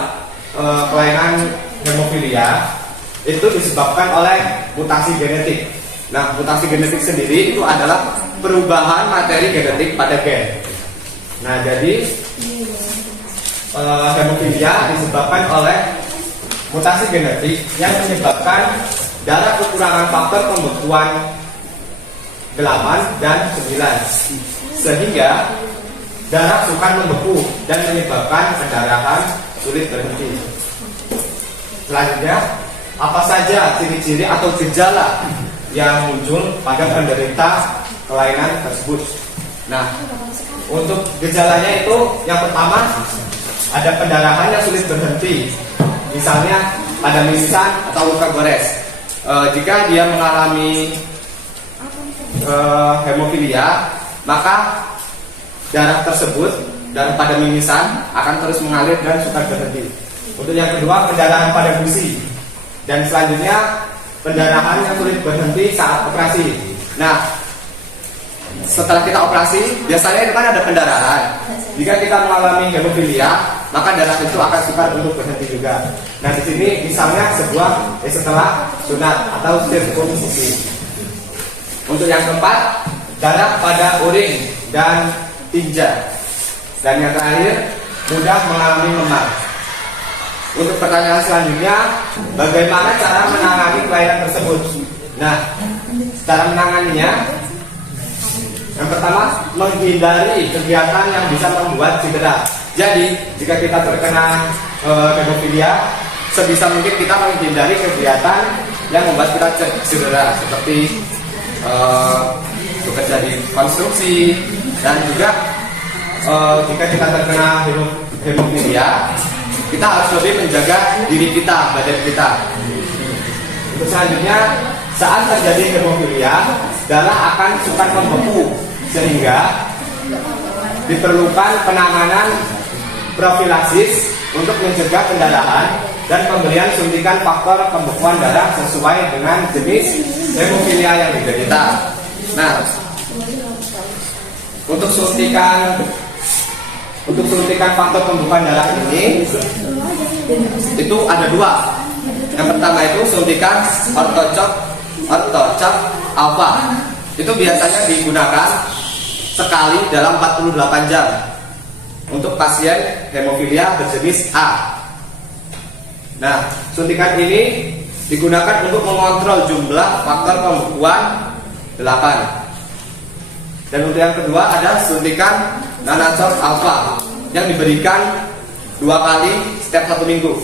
kelainan hemofilia itu disebabkan oleh mutasi genetik. Nah, mutasi genetik sendiri itu adalah perubahan materi genetik pada gen. Nah, jadi hemofilia disebabkan oleh mutasi genetik yang menyebabkan darah kekurangan faktor pembekuan 8 dan 9, sehingga darah sukar membeku dan menyebabkan pendarahan sulit berhenti. Selanjutnya, apa saja ciri-ciri atau gejala yang muncul pada penderita kelainan tersebut? Nah, untuk gejalanya itu yang pertama ada pendarahan yang sulit berhenti, misalnya pada mimisan atau luka gores. Jika dia mengalami hemofilia, maka darah tersebut dan pada mimisan akan terus mengalir dan sukar berhenti. Untuk yang kedua, pendarahan pada gusi, dan selanjutnya pendarahan yang sulit berhenti saat operasi. Nah, setelah kita operasi, biasanya itu kan ada pendarahan. Jika kita mengalami hemofilia, maka darah itu akan sukar untuk berhenti juga. Nah, di sini misalnya setelah sunat atau sirkumsisi. Untuk yang keempat, darah pada urin dan tinja. Dan yang terakhir, mudah mengalami memar. Untuk pertanyaan selanjutnya, bagaimana cara menangani kelainan tersebut? Nah, cara menanganinya, yang pertama, menghindari kegiatan yang bisa membuat cedera. Jadi, jika kita terkena hemofilia, sebisa mungkin kita menghindari kegiatan yang membuat kita cedera, seperti bekerja di konstruksi, dan juga jika kita terkena hemofilia, kita harus lebih menjaga diri kita, badan kita. Untuk selanjutnya, saat terjadi hemofilia, darah akan sukar membeku, sehingga diperlukan penanganan profilaksis untuk mencegah pendarahan dan pemberian suntikan faktor pembekuan darah sesuai dengan jenis hemofilia yang diderita. Nah, untuk suntikan faktor pembekuan darah ini itu ada dua. Yang pertama itu suntikan ortocop alfa. Itu biasanya digunakan sekali dalam 48 jam untuk pasien hemofilia berjenis A. Nah, suntikan ini digunakan untuk mengontrol jumlah faktor pembekuan 8. Dan untuk yang kedua ada suntikan nanacort alfa yang diberikan 2 kali setiap 1 minggu.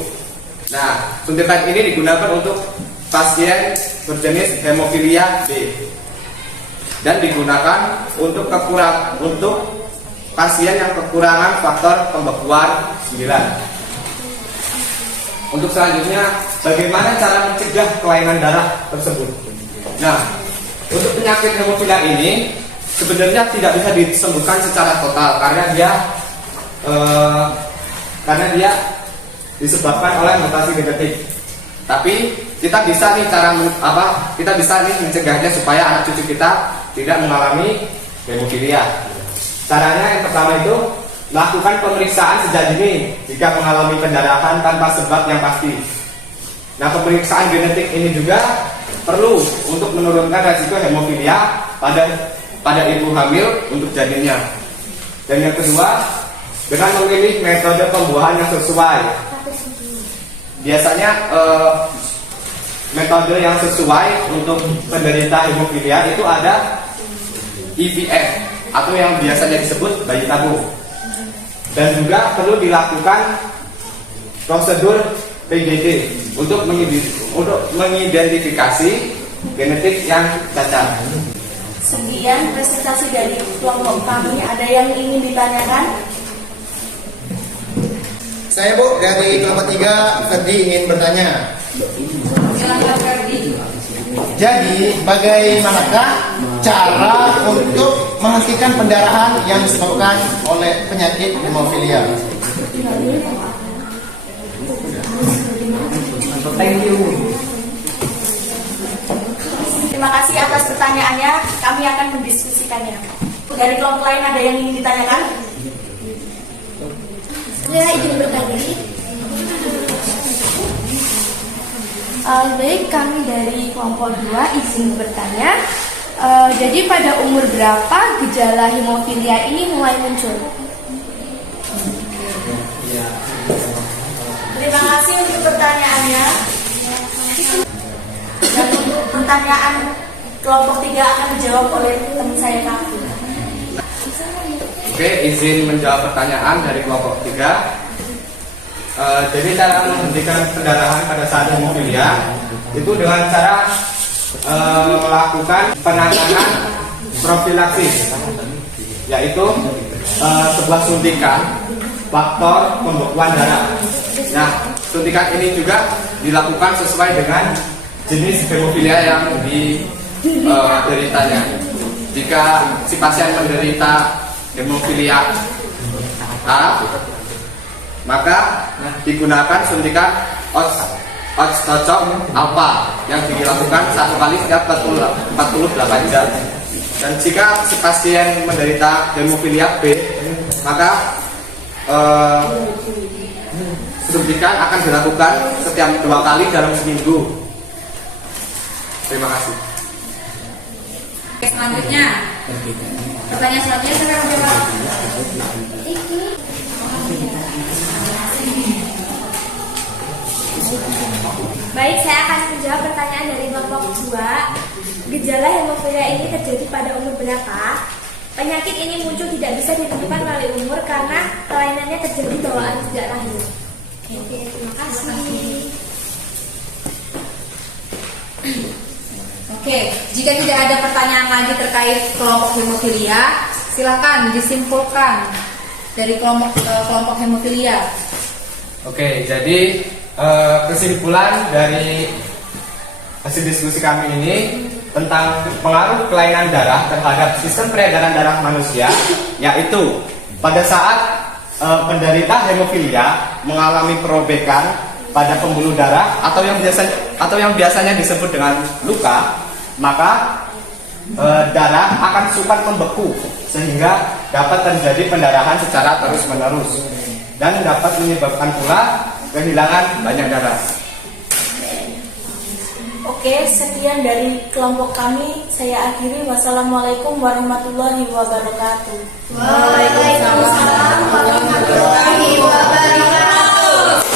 Nah, suntikan ini digunakan untuk pasien berjenis hemofilia B dan digunakan untuk pasien yang kekurangan faktor pembekuan 9. Untuk selanjutnya, bagaimana cara mencegah kelainan darah tersebut? Nah, untuk penyakit hemofilia ini sebenarnya tidak bisa disembuhkan secara total karena dia disebabkan oleh mutasi genetik. Tapi kita bisa nih mencegahnya supaya anak cucu kita tidak mengalami hemofilia. Caranya yang pertama itu lakukan pemeriksaan sejak dini jika mengalami pendarahan tanpa sebab yang pasti. Nah, pemeriksaan genetik ini juga perlu untuk menurunkan risiko hemofilia pada ibu hamil untuk janinnya. Dan yang kedua, dengan memilih metode pembuahan yang sesuai. Biasanya metode yang sesuai untuk penderita hemofilia itu ada IVF atau yang biasanya disebut bayi tabung. Dan juga perlu dilakukan prosedur PGD untuk mengidentifikasi genetik yang cacat. Sekian presentasi dari kelompok kami. Ada yang ingin ditanyakan? Saya Bu dari kelompok 3, Ferdi ingin bertanya. Silakan Ferdi. Jadi bagaimanakah cara untuk menghentikan pendarahan yang disebabkan oleh penyakit hemofilia? Terima kasih atas pertanyaannya. Kami akan mendiskusikannya. Dari kelompok lain ada yang ingin ditanyakan? Saya izin bertanya. Baik, kami dari kelompok 2 izin bertanya. Jadi pada umur berapa gejala hemofilia ini mulai muncul? Terima kasih untuk pertanyaannya. Dan untuk pertanyaan kelompok 3 akan dijawab oleh teman saya Kak. Oke, izin menjawab pertanyaan dari kelompok 3. Jadi cara menghentikan pendarahan pada saat hemofilia itu dengan cara melakukan penanganan profilaksis, yaitu sebuah suntikan faktor pembekuan darah. Nah, suntikan ini juga dilakukan sesuai dengan jenis hemofilia yang dideritanya. Jika si pasien menderita hemofilia A, maka digunakan suntikan Oxtocok alfa yang dilakukan 1 kali setiap 48 jam. Dan jika si pasien menderita hemofilia B, maka suntikan akan dilakukan setiap 2 kali dalam seminggu. Terima kasih. Oke, selanjutnya. Pertanyaan selanjutnya saya akan jawab. Baik, saya akan menjawab pertanyaan dari kelompok 2. Gejala hemofilia ini terjadi pada umur berapa? Penyakit ini muncul tidak bisa ditentukan melalui umur karena kelainannya terjadi bawaan sejak lahir. Oke, terima kasih. Oke, jika tidak ada pertanyaan lagi terkait kelompok hemofilia, silakan disimpulkan dari kelompok hemofilia. Oke, jadi kesimpulan dari hasil diskusi kami ini tentang pengaruh kelainan darah terhadap sistem peredaran darah manusia, yaitu pada saat penderita hemofilia mengalami perobekan pada pembuluh darah atau yang biasanya disebut dengan luka, maka darah akan sukar membeku sehingga dapat terjadi pendarahan secara terus-menerus dan dapat menyebabkan pula kehilangan banyak darah. Oke, sekian dari kelompok kami. Saya akhiri. Wassalamualaikum warahmatullahi wabarakatuh. Waalaikumsalam warahmatullahi wabarakatuh.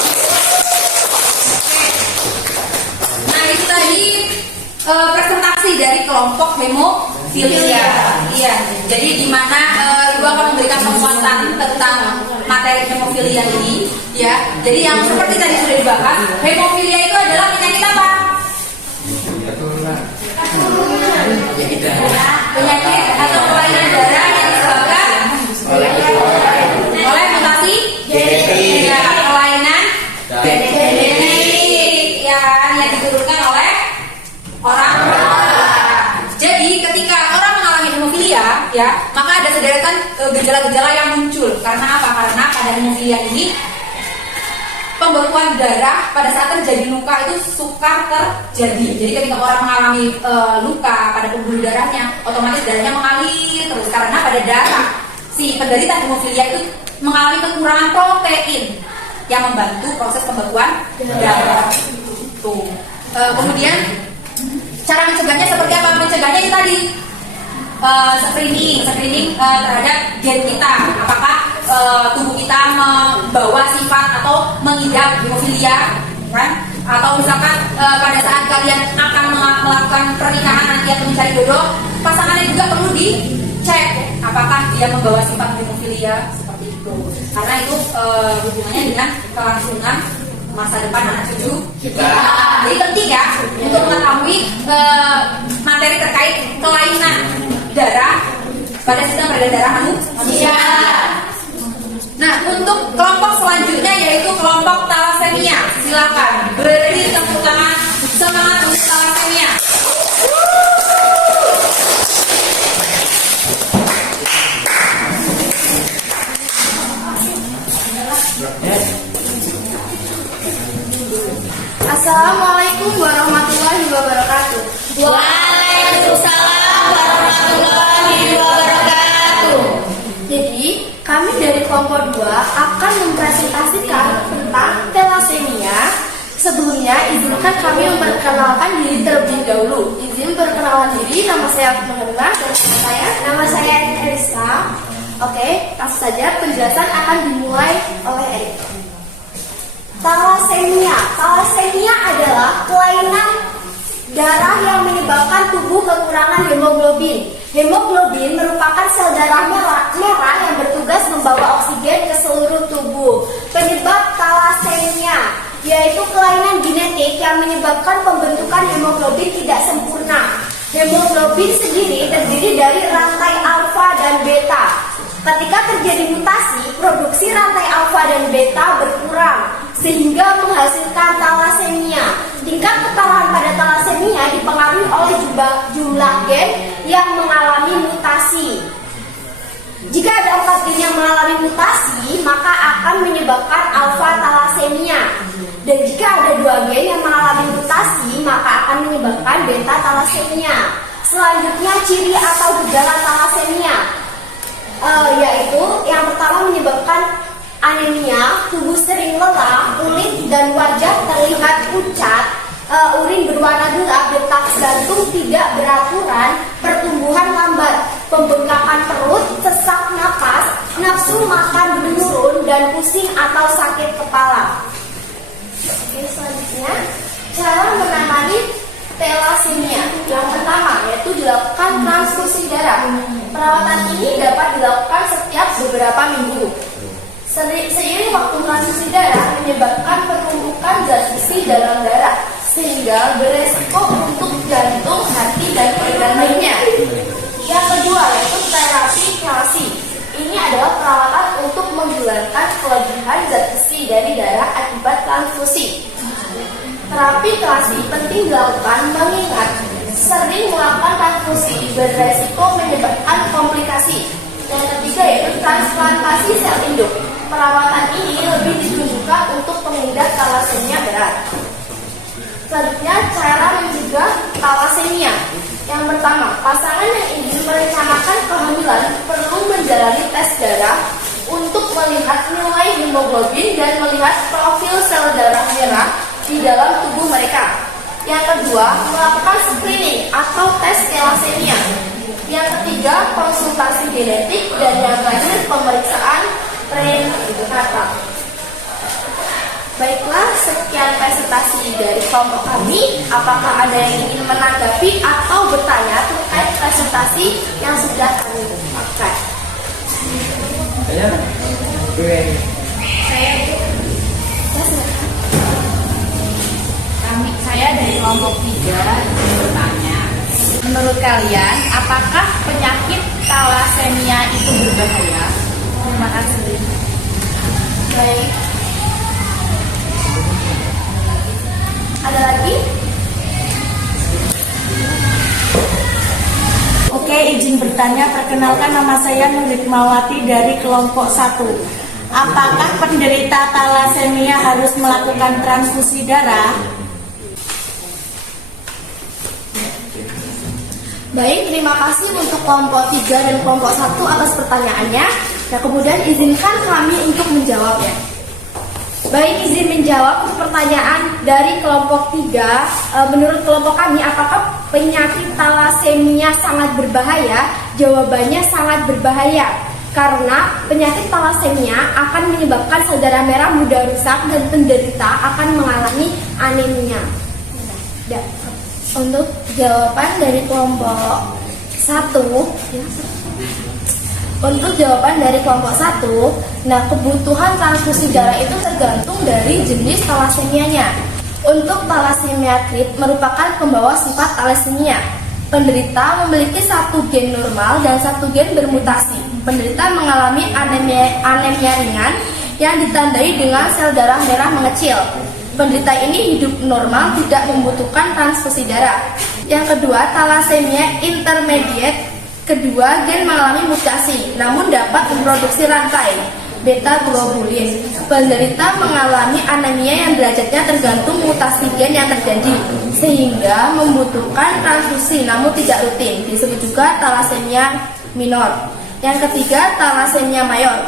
Nah, itu tadi presentasi dari kelompok hemofilia. Iya. Jadi di mana Ibu akan memberikan temuan penjelasan tentang materi hemofilia ini, ya. Jadi yang seperti tadi sudah dibahas, hemofilia itu adalah penyakit apa? Penyakit atau kelainan darah yang disebabkan oleh mutasi genetik, ya, kelainan genetik, ya, yang diturunkan oleh orang tua. Jadi ketika orang mengalami hemofilia, ya, maka ada sederetan gejala-gejala yang muncul. Karena apa? Karena pada hemofilia ini pembekuan darah pada saat terjadi luka itu sukar terjadi. Jadi ketika orang mengalami luka pada pembuluh darahnya, otomatis darahnya mengalir terus karena pada darah si penderita hemofilia itu mengalami kekurangan protein yang membantu proses pembekuan darah. Tuh. Kemudian cara mencegahnya seperti apa? Mencegahnya itu tadi screening terhadap gen kita. Apakah tubuh kita membawa sifat atau mengidap hemofilia, kan? Atau misalkan pada saat kalian akan melakukan pernikahan nanti atau mencari jodoh, pasangannya juga perlu dicek apakah dia membawa sifat hemofilia seperti itu. Karena itu hubungannya dengan kelangsungan masa depan anak cucu kita. Jadi penting ya untuk mengetahui materi terkait kelainan darah pada sistem peredaran darah manusia. Nah, untuk kelompok selanjutnya yaitu kelompok talasemia. Silakan beri tepuk tangan semangat untuk talasemia. Assalamualaikum warahmatullahi wabarakatuh. Waalaikumsalam warahmatullahi wabarakatuh. Jadi, kami dari kelompok 2 akan mempresentasikan tentang thalassemia. Sebelumnya, izinkan kami memperkenalkan diri terlebih dahulu. Izin perkenalan diri, nama saya Mengenal, nama saya Erista. Oke, langsung saja penjelasan akan dimulai oleh Erik. Thalassemia adalah kelainan darah yang menyebabkan tubuh kekurangan hemoglobin. Hemoglobin merupakan sel darah merah yang bertugas membawa oksigen ke seluruh tubuh. Penyebab thalassemia yaitu kelainan genetik yang menyebabkan pembentukan hemoglobin tidak sempurna. Hemoglobin sendiri terdiri dari rantai alfa dan beta. Ketika terjadi mutasi, produksi rantai alfa dan beta berkurang sehingga menghasilkan thalassemia. Tingkat keparahan pada thalassemia dipengaruhi oleh jumlah gen yang mengalami mutasi. Jika ada 4 gen yang mengalami mutasi, maka akan menyebabkan alfa thalassemia. Dan jika ada 2 gen yang mengalami mutasi, maka akan menyebabkan beta thalassemia. Selanjutnya, ciri atau gejala thalassemia yaitu yang pertama menyebabkan anemia, tubuh sering lelah, kulit dan wajah terlihat pucat, urin berwarna gelap, detak jantung tidak beraturan, pertumbuhan lambat, pembengkakan perut, sesak napas, nafsu makan menurun, dan pusing atau sakit kepala. Oke, selanjutnya cara menangani thalassemia. Yang pertama yaitu dilakukan transfusi darah. Perawatan ini dapat dilakukan setiap beberapa minggu. Seiring waktu transfusi darah menyebabkan penumpukan zat besi dalam darah sehingga beresiko untuk jantung, hati, dan organ lainnya. Yang kedua yaitu terapi kelasi. Ini adalah perawatan untuk menghilangkan kelebihan zat besi dari darah akibat transfusi. Terapi kelasi penting dilakukan mengingat sering melakukan transfusi beresiko menyebabkan komplikasi. Yang ketiga yaitu transplantasi sel induk. Perawatan ini lebih ditunjukkan untuk pengidap thalassemia berat. Selanjutnya cara mencegah thalassemia. Yang pertama, pasangan yang ingin merencanakan kehamilan perlu menjalani tes darah untuk melihat nilai hemoglobin dan melihat profil sel darah merah di dalam tubuh mereka. Yang kedua, melakukan screening atau tes thalassemia. Yang ketiga, konsultasi genetik, dan yang terakhir pemeriksaan prenatal. Baiklah, sekian presentasi dari kelompok kami. Apakah ada yang ingin menanggapi atau bertanya terkait presentasi yang sudah kami pakai? Saya dari kelompok 3 ingin bertanya, menurut kalian apakah penyakit thalassemia itu berbahaya? Terima kasih. Baik. Ada lagi? Oke, izin bertanya. Perkenalkan, nama saya Nurhikmawati dari kelompok 1. Apakah penderita thalassemia harus melakukan transfusi darah? Baik, terima kasih untuk kelompok 3 dan kelompok 1 atas pertanyaannya. Nah, kemudian izinkan kami untuk menjawabnya. Baik, izin menjawab pertanyaan dari kelompok 3. Menurut kelompok kami, apakah penyakit thalassemia sangat berbahaya? Jawabannya sangat berbahaya. Karena penyakit thalassemia akan menyebabkan sel darah merah mudah rusak dan penderita akan mengalami anemia. Untuk jawaban dari kelompok 1, untuk jawaban dari kelompok 1, nah kebutuhan transfusi darah itu tergantung dari jenis thalassemia-nya. Untuk thalassemia akut merupakan pembawa sifat thalassemia. Penderita memiliki satu gen normal dan satu gen bermutasi. Penderita mengalami anemia ringan yang ditandai dengan sel darah merah mengecil. Penderita ini hidup normal, tidak membutuhkan transfusi darah. Yang kedua, thalassemia intermediate. Kedua, gen mengalami mutasi, namun dapat memproduksi rantai beta globulin. Penderita mengalami anemia yang derajatnya tergantung mutasi gen yang terjadi, sehingga membutuhkan transfusi, namun tidak rutin. Disebut juga thalassemia minor. Yang ketiga, thalassemia mayor.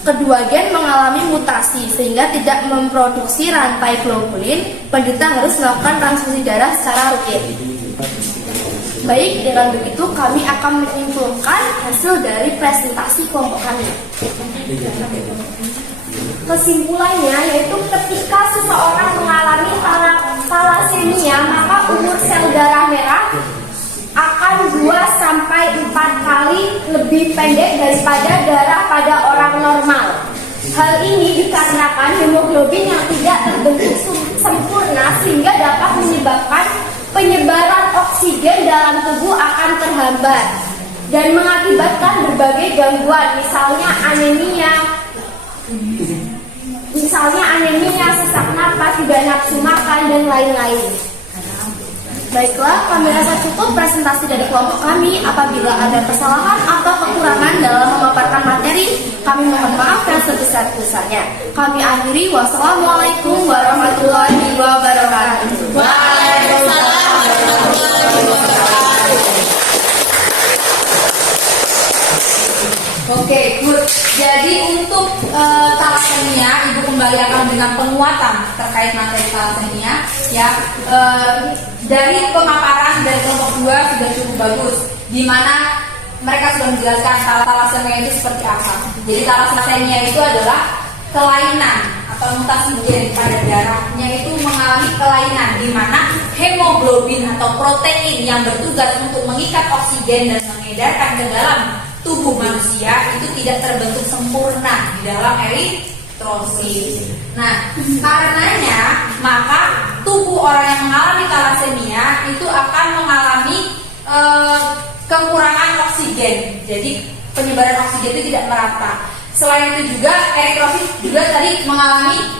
Kedua gen mengalami mutasi sehingga tidak memproduksi rantai globulin. Penderita harus melakukan transfusi darah secara rutin. Baik, dengan begitu kami akan menyimpulkan hasil dari presentasi kelompok kami. Kesimpulannya yaitu ketika seseorang mengalami thalassemia, maka umur sel darah merah akan 2-4 kali lebih pendek daripada darah pada orang normal. Hal ini dikarenakan hemoglobin yang tidak terbentuk sempurna sehingga dapat menyebabkan penyebaran oksigen dalam tubuh akan terhambat dan mengakibatkan berbagai gangguan, misalnya anemia, sesak napas, tidak nafsu makan, dan lain-lain. Baiklah, kami rasa cukup presentasi dari kelompok kami. Apabila ada kesalahan atau kekurangan dalam memaparkan materi, kami mohon maaf yang sebesar-besarnya. Kami akhiri. Wassalamualaikum warahmatullahi wabarakatuh. Waalaikumsalam warahmatullahi wabarakatuh. Oke, good. Jadi untuk thalassemia, Ibu kembali akan dengan penguatan terkait materi thalassemia. Ya, dari pemaparan dari kelompok 2 sudah cukup bagus, di mana mereka sudah menjelaskan thalassemia itu seperti apa. Jadi thalassemia itu adalah kelainan atau mutasi gen pada darahnya itu mengalami kelainan, di mana hemoglobin atau protein yang bertugas untuk mengikat oksigen dan mengedarkan ke dalam tubuh manusia itu tidak terbentuk sempurna di dalam eritrosit. Nah, karenanya maka tubuh orang yang mengalami thalassemia itu akan mengalami kekurangan oksigen. Jadi penyebaran oksigen itu tidak merata. Selain itu juga eritrosit juga tadi mengalami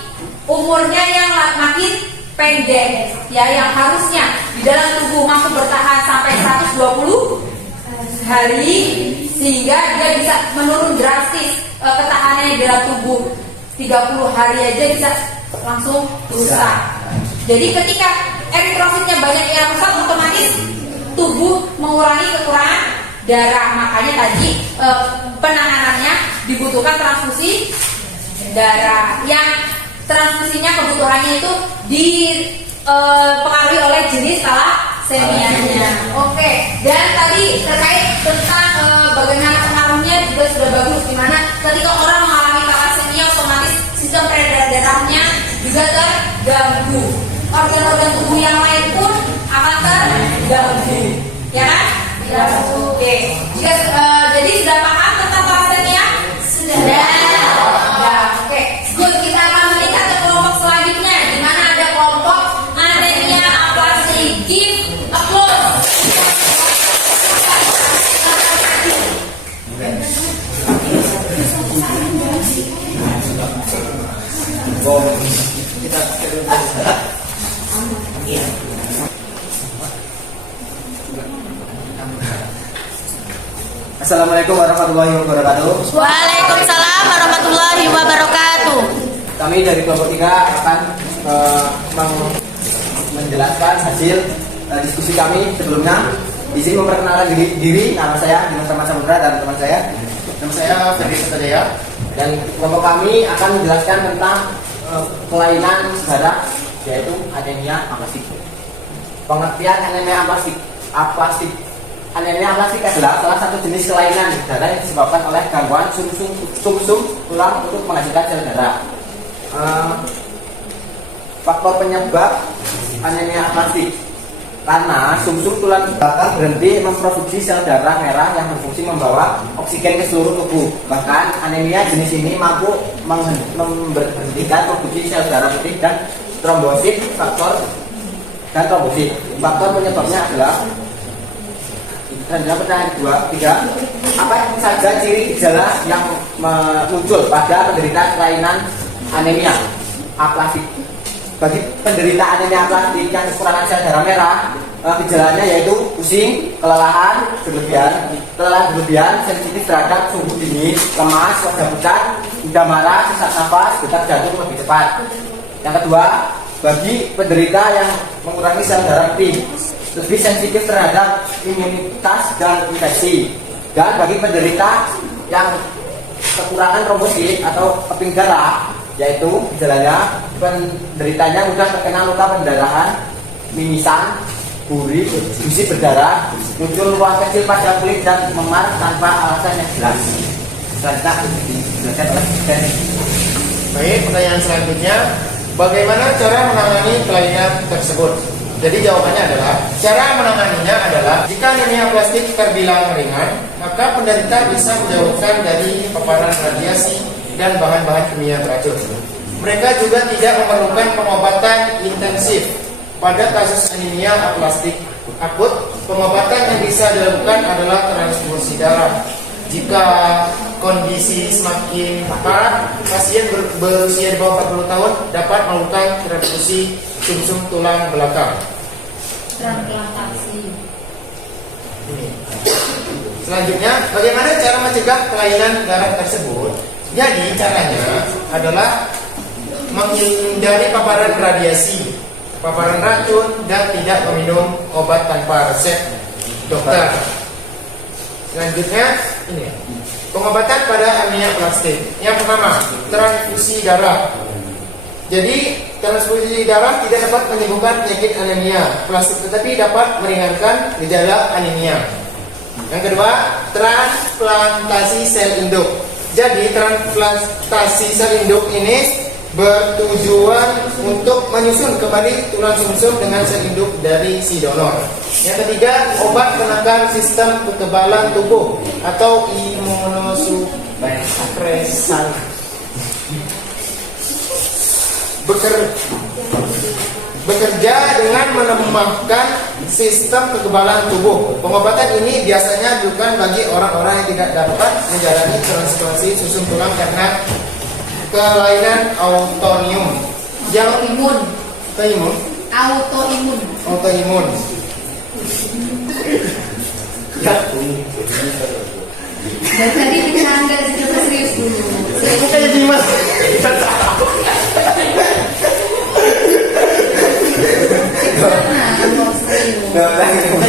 umurnya yang makin pendek, ya, yang harusnya di dalam tubuh mampu bertahan sampai 120 hari, sehingga dia bisa menurun drastis ketahanannya di dalam tubuh 30 hari aja bisa langsung rusak. Jadi ketika eritrositnya banyak yang rusak, otomatis tubuh mengurangi kekurangan darah. Makanya tadi penanganannya dibutuhkan transfusi darah, yang transfusinya kebutuhannya itu dipengaruhi oleh jenis thalassemia-nya. Oke, dan tadi terkait tentang bagaimana pengaruhnya juga sudah bagus, dimana ketika orang mengalami thalassemia otomatis sistem peredaran darahnya juga terganggu. Organ-organ tubuh yang lain pun akan terganggu, ya kan? Oke. Jadi sudah paham tentang thalassemia? Sudah. Assalamualaikum warahmatullahi wabarakatuh. Waalaikumsalam warahmatullahi wabarakatuh. Kami dari kelompok 3 akan menjelaskan hasil diskusi kami sebelumnya. Izin memperkenalkan diri, nama saya Dimas Rahmat Samudra dan teman saya. Nama saya Ferdi Satria. Dan kelompok kami akan menjelaskan tentang kelainan darah, yaitu anemia aplastik. Pengertian anemia aplastik. Anemia aplastik adalah salah satu jenis kelainan darah yang disebabkan oleh gangguan sumsum tulang untuk menghasilkan sel darah. Faktor penyebab anemia aplastik karena sumsum tulang belakang berhenti memproduksi sel darah merah yang berfungsi membawa oksigen ke seluruh tubuh. Bahkan anemia jenis ini mampu memberhentikan produksi sel darah putih dan trombosit. Faktor penyebabnya adalah pertanyaan 3. Apa saja ciri gejala yang muncul pada penderita kelainan anemia aplastik? Bagi penderita anemia aplastik yang kekurangan sel darah merah, gejalanya yaitu pusing, kelelahan berlebihan, sensitif terhadap suhu dingin, lemas, wajah pucat, mudah marah, sesak nafas, detak jantung lebih cepat. Yang kedua, bagi penderita yang mengurangi sel darah putih, lebih sensitif terhadap imunitas dan infeksi. Dan bagi penderita yang kekurangan trombosit atau keping darah, yaitu gejalanya penderitanya mudah terkena luka pendarahan, mimisan, gusi berdarah, muncul ruang kecil pada kulit dan memar tanpa alasan yang jelas. Selanjutnya dijelaskan oleh Ferdi. Baik, pertanyaan selanjutnya, bagaimana cara menangani kelainan tersebut? Jadi jawabannya adalah, cara menanganinya adalah jika anemia aplastik terbilang ringan, maka penderita bisa menjauhkan dari paparan radiasi dan bahan-bahan kimia beracun. Mereka juga tidak memerlukan pengobatan intensif. Pada kasus anemia aplastik akut, pengobatan yang bisa dilakukan adalah transfusi darah. Jika kondisi semakin parah, pasien berusia di bawah 40 tahun dapat melakukan transfusi sumsum tulang belakang. Transplantasi. Selanjutnya, bagaimana cara mencegah kelainan darah tersebut? Jadi caranya adalah menghindari paparan radiasi, paparan racun, dan tidak meminum obat tanpa resep dokter. Selanjutnya, ini pengobatan pada anemia aplastik. Yang pertama, transfusi darah. Jadi transfusi darah tidak dapat menyembuhkan penyakit anemia aplastik, tetapi dapat meringankan gejala anemia. Yang kedua, transplantasi sel induk. Jadi transplantasi sel induk ini bertujuan untuk menyusun kembali tulang sumsum dengan sel induk dari si donor. Yang ketiga, obat penangkal sistem kekebalan tubuh atau imunosupresan. Bekerja dengan melemahkan sistem kekebalan tubuh. Pengobatan ini biasanya dilakukan bagi orang-orang yang tidak dapat menjalani transplantasi sumsum tulang karena kelainan autoimun. Yang autoimun. Dan tadi kita nggak serius dulu. Bukannya Dimas.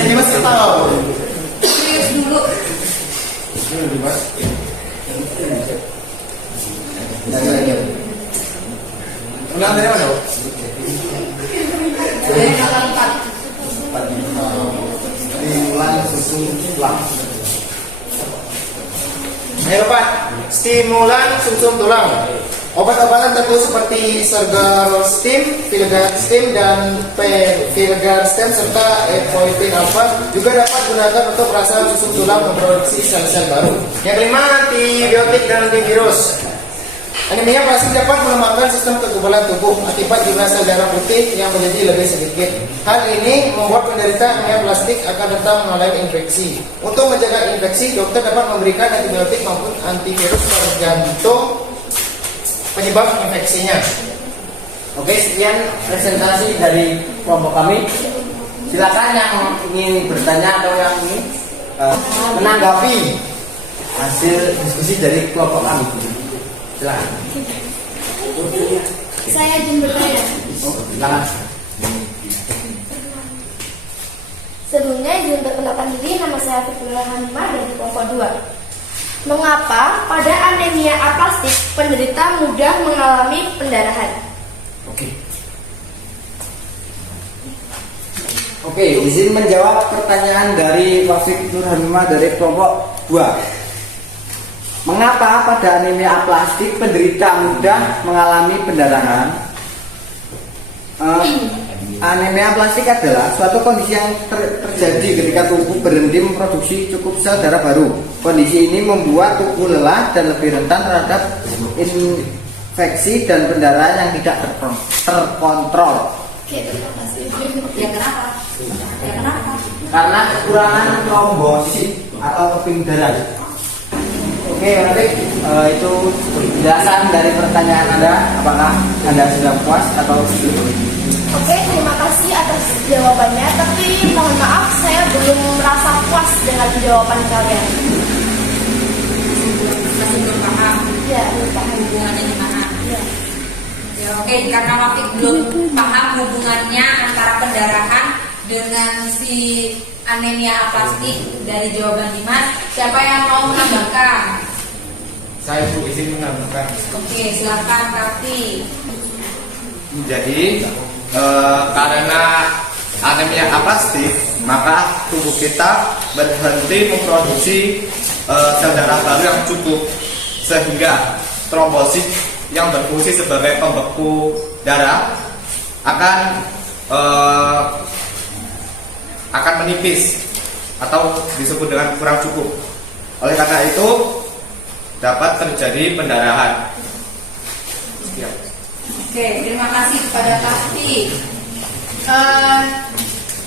Dimas ketawa. Serius dulu. Dimas. Ulang dari mana? Dari halaman 4. Stimulan sumsum tulang. Yang keempat, stimulan sumsum tulang. Obat-obatan tentu seperti Sergalstim, Filgrastim, dan Filgrastim serta Epoetin alpha juga dapat digunakan untuk merangsang sumsum tulang memproduksi sel-sel baru. Yang kelima, antibiotik dan antivirus. Anemia aplastik dapat melemahkan sistem kekebalan tubuh akibat jumlah sel darah putih yang menjadi lebih sedikit. Hal ini membuat penderita anemia aplastik akan tetap mengalami infeksi. Untuk menjaga infeksi, dokter dapat memberikan antibiotik maupun antivirus tergantung penyebab infeksinya. Oke, sekian presentasi dari kelompok kami. Silakan yang ingin bertanya atau yang ingin menanggapi hasil diskusi dari kelompok kami. Silakan. Saya izin bertanya. Silakan. Sebelumnya izin perkenalkan diri, nama saya Fitrullah Hanimah dari kelompok 2. Mengapa pada anemia aplastik penderita mudah mengalami pendarahan? Oke, izin menjawab pertanyaan dari Wafik Nur Hanimah dari kelompok 2. Mengapa pada anemia aplastik penderita mudah mengalami pendarahan? Anemia aplastik adalah suatu kondisi yang terjadi ketika tubuh berhenti memproduksi cukup sel darah baru. Kondisi ini membuat tubuh lelah dan lebih rentan terhadap infeksi dan pendarahan yang tidak terkontrol. Ya kenapa? Karena kekurangan trombosit atau keping darah. Oke, nanti itu penjelasan dari pertanyaan Anda. Apakah Anda sudah puas atau belum? Oke, terima kasih atas jawabannya. Tapi mohon maaf, saya belum merasa puas dengan jawaban kalian. Masih belum paham Ya, belum paham. hubungannya di mana? Ya. Ya, oke, karena Wafik belum paham hubungannya antara pendarahan dengan si anemia aplastik dari jawaban Dimas, siapa yang mau menambahkan? Saya Bu izin menambahkan. Oke, silakan Kafi. Jadi karena anemia aplastik, maka tubuh kita berhenti memproduksi sel darah baru yang cukup, sehingga trombosit yang berfungsi sebagai pembeku darah akan menipis atau disebut dengan kurang cukup. Oleh karena itu dapat terjadi pendarahan. Sekian. Oke, terima kasih kepada Kafi.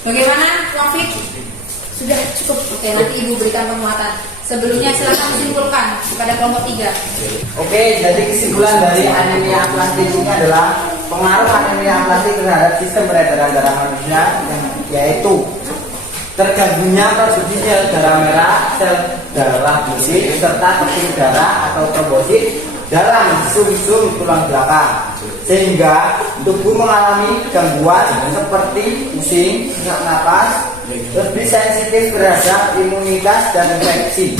Bagaimana Wafik? Sudah cukup. Oke, nanti Ibu berikan penguatan. Sebelumnya silakan disimpulkan kepada kelompok 3. Oke, jadi kesimpulan dari anemia aplastik ini adalah pengaruh anemia aplastik terhadap sistem peredaran darah manusia, yaitu tergabungnya produksi sel darah merah, sel darah putih, serta keping darah atau trombosit dalam sum-sum tulang belakang, sehingga tubuh mengalami gangguan seperti pusing, sesak napas, lebih sensitif terhadap imunitas dan infeksi,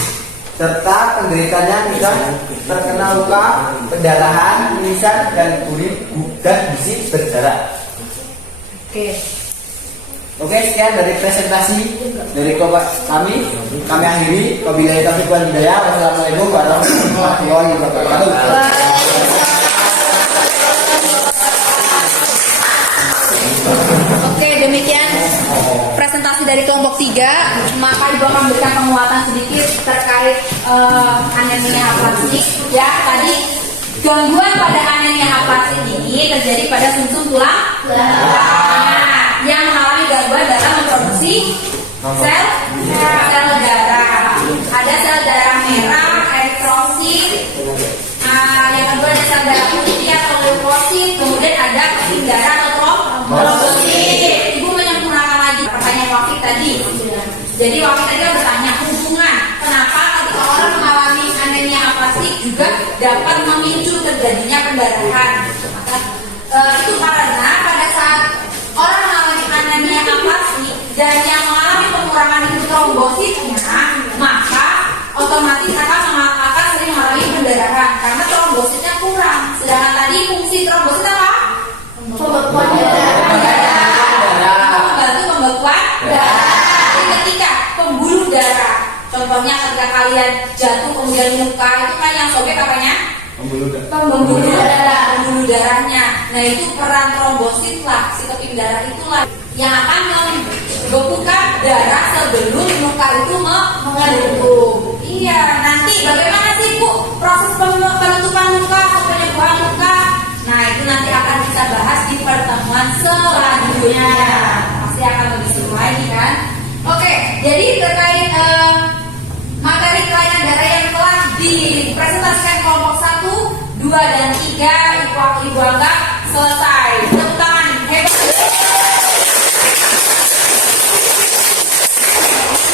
serta penderitanya mudah terkena luka, pendarahan, mimisan, dan gusi berdarah. Oke, sekian dari presentasi dari kelompok kami. Kami akhiri. Wabillahi taufiq wal hidayah. Wassalamualaikum warahmatullahi wabarakatuh. Oke, demikian presentasi dari kelompok 3. Maka Ibu akan berikan penguatan sedikit terkait anemia aplastik. Ya, tadi gangguan pada anemia aplastik ini terjadi pada sumsum tulang belakang yang mengalami gangguan dalam memproduksi sel darah. Ada sel darah merah, eritrosit. Yang kedua ada sel darah putih atau leukosit. Kemudian ada keping darah atau trombosit. Ibu menyempurnakan lagi pertanyaan Wafik tadi. Jadi Wafik tadi bertanya hubungan kenapa ketika orang mengalami anemia aplastik juga dapat memicu terjadinya pendarahan. Itu karena pada saat orang mengalami anemia aplastik dan yang mengalami pengurangan trombositnya, maka otomatis akan sering mengalami pendarahan karena trombositnya kurang. Sedangkan tadi fungsi trombosit apa? Pembekuan darah. Membantu pembekuan darah. Jadi ketika pembuluh darah, contohnya ketika kalian jatuh kemudian luka, itu kan yang sobek apanya? Pembuluh darahnya. Nah, itu peran trombosit lah, si keping darah itulah yang akan membekukan darah sebelum luka itu mengedung. Iya, nanti bagaimana sih Bu proses penutupan luka atau penyembuhan luka? Nah, itu nanti akan kita bahas di pertemuan selanjutnya. Pasti akan lebih seru lagi kan? Oke, jadi terkait materi kelainan darah yang telah dipresentasikan kelompok 1, 2 dan 3 Ibu anggap selesai. Tepuk tangan, hebat.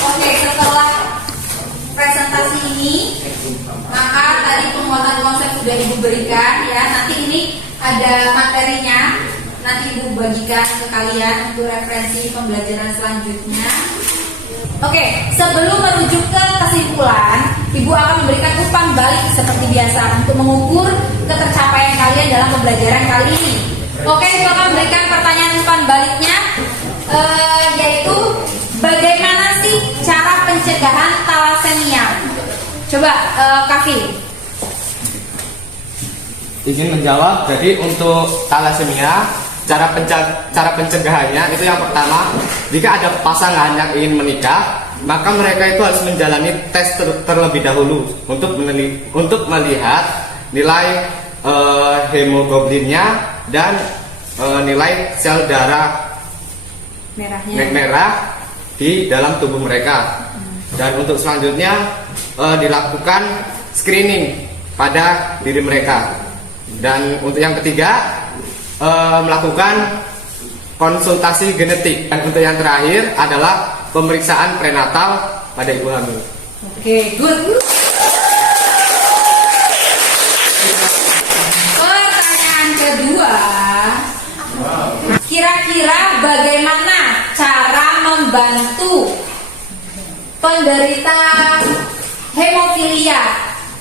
Oke, setelah presentasi ini, maka tadi penguatan konsep sudah Ibu berikan ya. Nanti ini ada materinya, nanti Ibu bagikan ke kalian untuk referensi pembelajaran selanjutnya. Oke, sebelum merujuk ke kesimpulan, Ibu akan memberikan umpan balik seperti biasa untuk mengukur ketercapaian kalian dalam pembelajaran kali ini. Oke, Ibu akan memberikan pertanyaan umpan baliknya, yaitu bagaimana sih cara pencegahan talasemia? Coba, Kaki. Izin menjawab. Jadi untuk talasemia, cara pencegahannya itu yang pertama, jika ada pasangan yang ingin menikah, maka mereka itu harus menjalani tes terlebih dahulu untuk melihat nilai hemoglobinnya dan nilai sel darah merah di dalam tubuh mereka. Dan untuk selanjutnya dilakukan screening pada diri mereka. Dan untuk yang ketiga, melakukan konsultasi genetik. Dan untuk yang terakhir adalah pemeriksaan prenatal pada ibu hamil. Oke, good. Pertanyaan kedua, kira-kira bagaimana cara membantu penderita hemofilia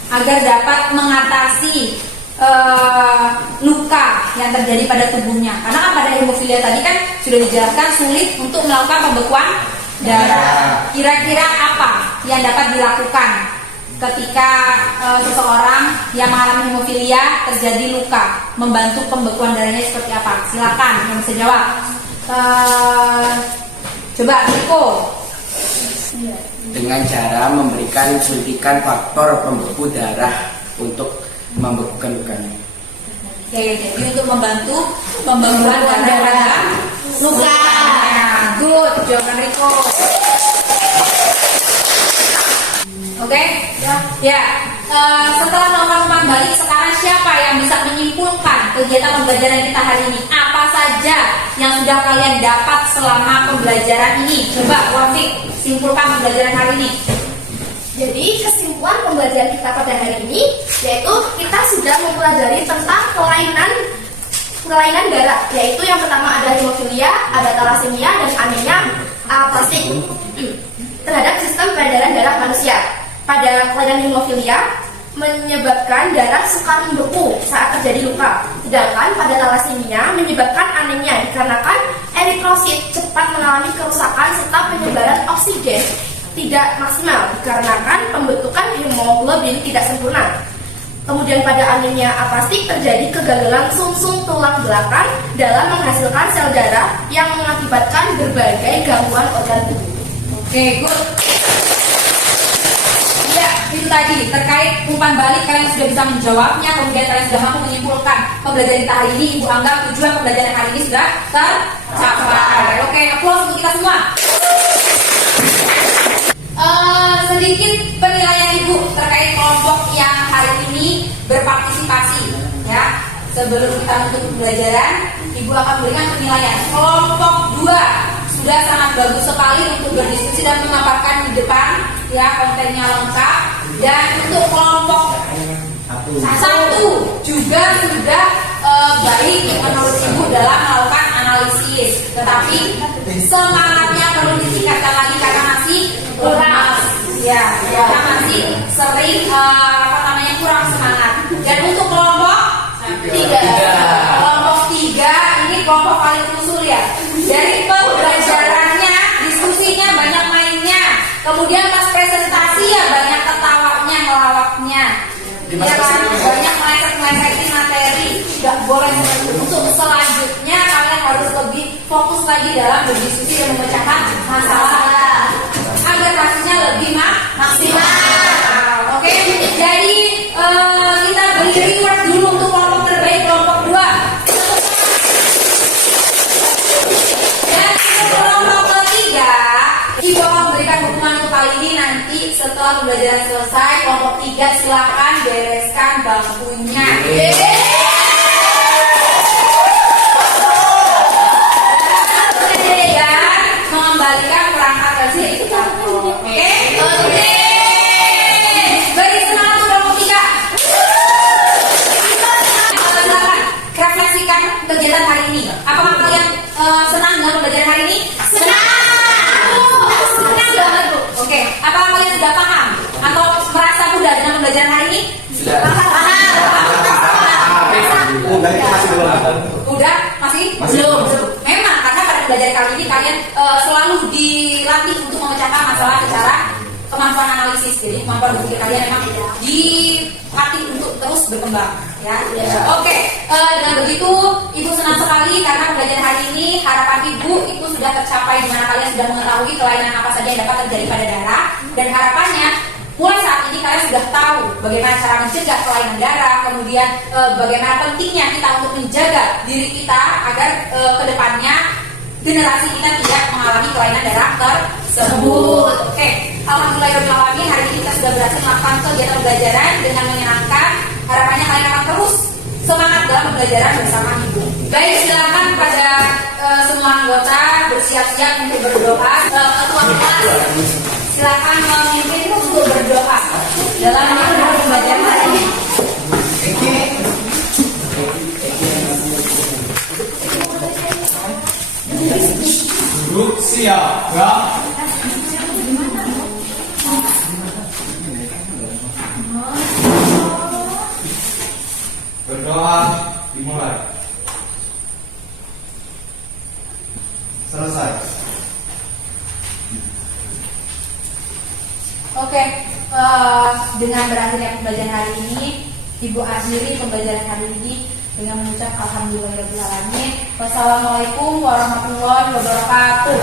agar dapat mengatasi luka yang terjadi pada tubuhnya? Karena kan pada hemofilia tadi kan sudah dijelaskan sulit untuk melakukan pembekuan darah. Kira-kira apa yang dapat dilakukan ketika seseorang yang mengalami hemofilia terjadi luka? Membantu pembekuan darahnya seperti apa? Silakan yang bisa jawab. Coba Riko. Dengan cara memberikan suntikan faktor pembeku darah untuk membekukan lukanya. Jadi untuk membantu pembekuan darah luka. Good, jawaban Riko. Oke, ya. Setelah melakukan umpan balik, sekarang siapa yang bisa menyimpulkan kegiatan pembelajaran kita hari ini? Apa saja yang sudah kalian dapat selama pembelajaran ini? Coba Wafik, simpulkan pembelajaran hari ini. Jadi kesimpulan pembelajaran kita pada hari ini yaitu kita sudah mempelajari tentang kelainan darah, yaitu yang pertama ada hemofilia, ada talasemia dan anemia aplastik terhadap sistem peredaran darah manusia. Pada kelainan hemofilia menyebabkan darah sukar membeku saat terjadi luka, sedangkan pada talasemia menyebabkan anemia dikarenakan eritrosit cepat mengalami kerusakan serta penyebaran oksigen tidak maksimal dikarenakan pembentukan hemoglobin tidak sempurna. Kemudian pada anemia aplastik terjadi kegagalan sumsum tulang belakang dalam menghasilkan sel darah yang mengakibatkan berbagai gangguan organ tubuh. Oke, good. Ya, itu tadi terkait umpan balik, kalian sudah bisa menjawabnya, kemudian kalian sudah mampu menyimpulkan pembelajaran kita hari ini. Ibu anggap tujuan pembelajaran hari ini sudah tercapai. Oke, aplaus untuk kita semua. Sedikit penilaian Ibu terkait kelompok yang hari ini berpartisipasi ya. Sebelum kita menutup pembelajaran, Ibu akan memberikan penilaian. Kelompok 2 sudah sangat bagus sekali untuk berdiskusi dan memaparkan di depan ya, kontennya lengkap. Dan untuk kelompok 1 juga sudah baik menurut Ibu dalam melakukan analisis. Tetapi semangatnya perlu ditingkatkan lagi karena masih kurang. Ya, karena masih sering kurang semangat. Dan untuk kelompok 3 ini kelompok paling usul ya. Dari pembelajarannya, diskusinya banyak mainnya. Kemudian pas presentasi ya banyak ketawanya, ngelawaknya. Ya kan, banyak meleset-melesetin materi. Gak boleh seperti itu. Untuk selanjutnya kalian harus lebih fokus lagi dalam berdiskusi dan memecahkan masalah agar hasilnya lebih maksimal. Oke, jadi kita beri reward dulu untuk kelompok terbaik, kelompok 2. Dan untuk kelompok ketiga, Ibu akan memberikan hukuman untuk kali ini nanti setelah pembelajaran selesai. Kelompok 3 tidak, silakan bereskan bangkunya. Dan mengembalikan perangkat hasil kantor. Oke? Beri semangat untuk kelompok 3. Silakan refleksikan kegiatan hari ini. Apakah kalian senang dengan pembelajaran hari ini? Senang banget, Bu. Oke, apakah kalian sudah paham atau merasa mudah dengan pembelajaran hari ini? Sudah. Udah? Masih? Belum. Memang karena pada pembelajaran kali ini kalian selalu dilatih untuk memecahkan masalah secara kemampuan analisis. Jadi kemampuan berpikir kalian memang dilatih untuk terus berkembang. Ya. Oke. Dengan begitu Ibu senang sekali karena pembelajaran hari ini harapan Ibu itu sudah tercapai di mana kalian sudah mengetahui kelainan apa saja yang dapat terjadi pada darah, dan harapannya mulai saat ini kalian sudah tahu bagaimana cara mencegah kelainan darah, kemudian bagaimana pentingnya kita untuk menjaga diri kita agar kedepannya generasi kita tidak mengalami kelainan darah tersebut. Oke, alhamdulillahirobbilalamin, hari ini kita sudah berhasil melakukan kegiatan pembelajaran dengan menyenangkan. Harapannya kalian akan terus semangat dalam pembelajaran bersama Ibu. Baik, silakan pada semua anggota bersiap-siap untuk berdoa. Ketua kelas, silakan memimpin untuk berdoa dalam pembelajaran hari ini. Duduk siap, ya. Berdoa dimulai. Selesai. Oke, dengan berakhirnya pembelajaran hari ini, Ibu akhiri pembelajaran hari ini dengan mengucap alhamdulillahirobbilalamin. Wassalamualaikum warahmatullahi wabarakatuh.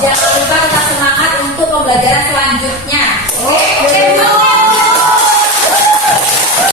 Jangan lupa tetap semangat untuk pembelajaran selanjutnya.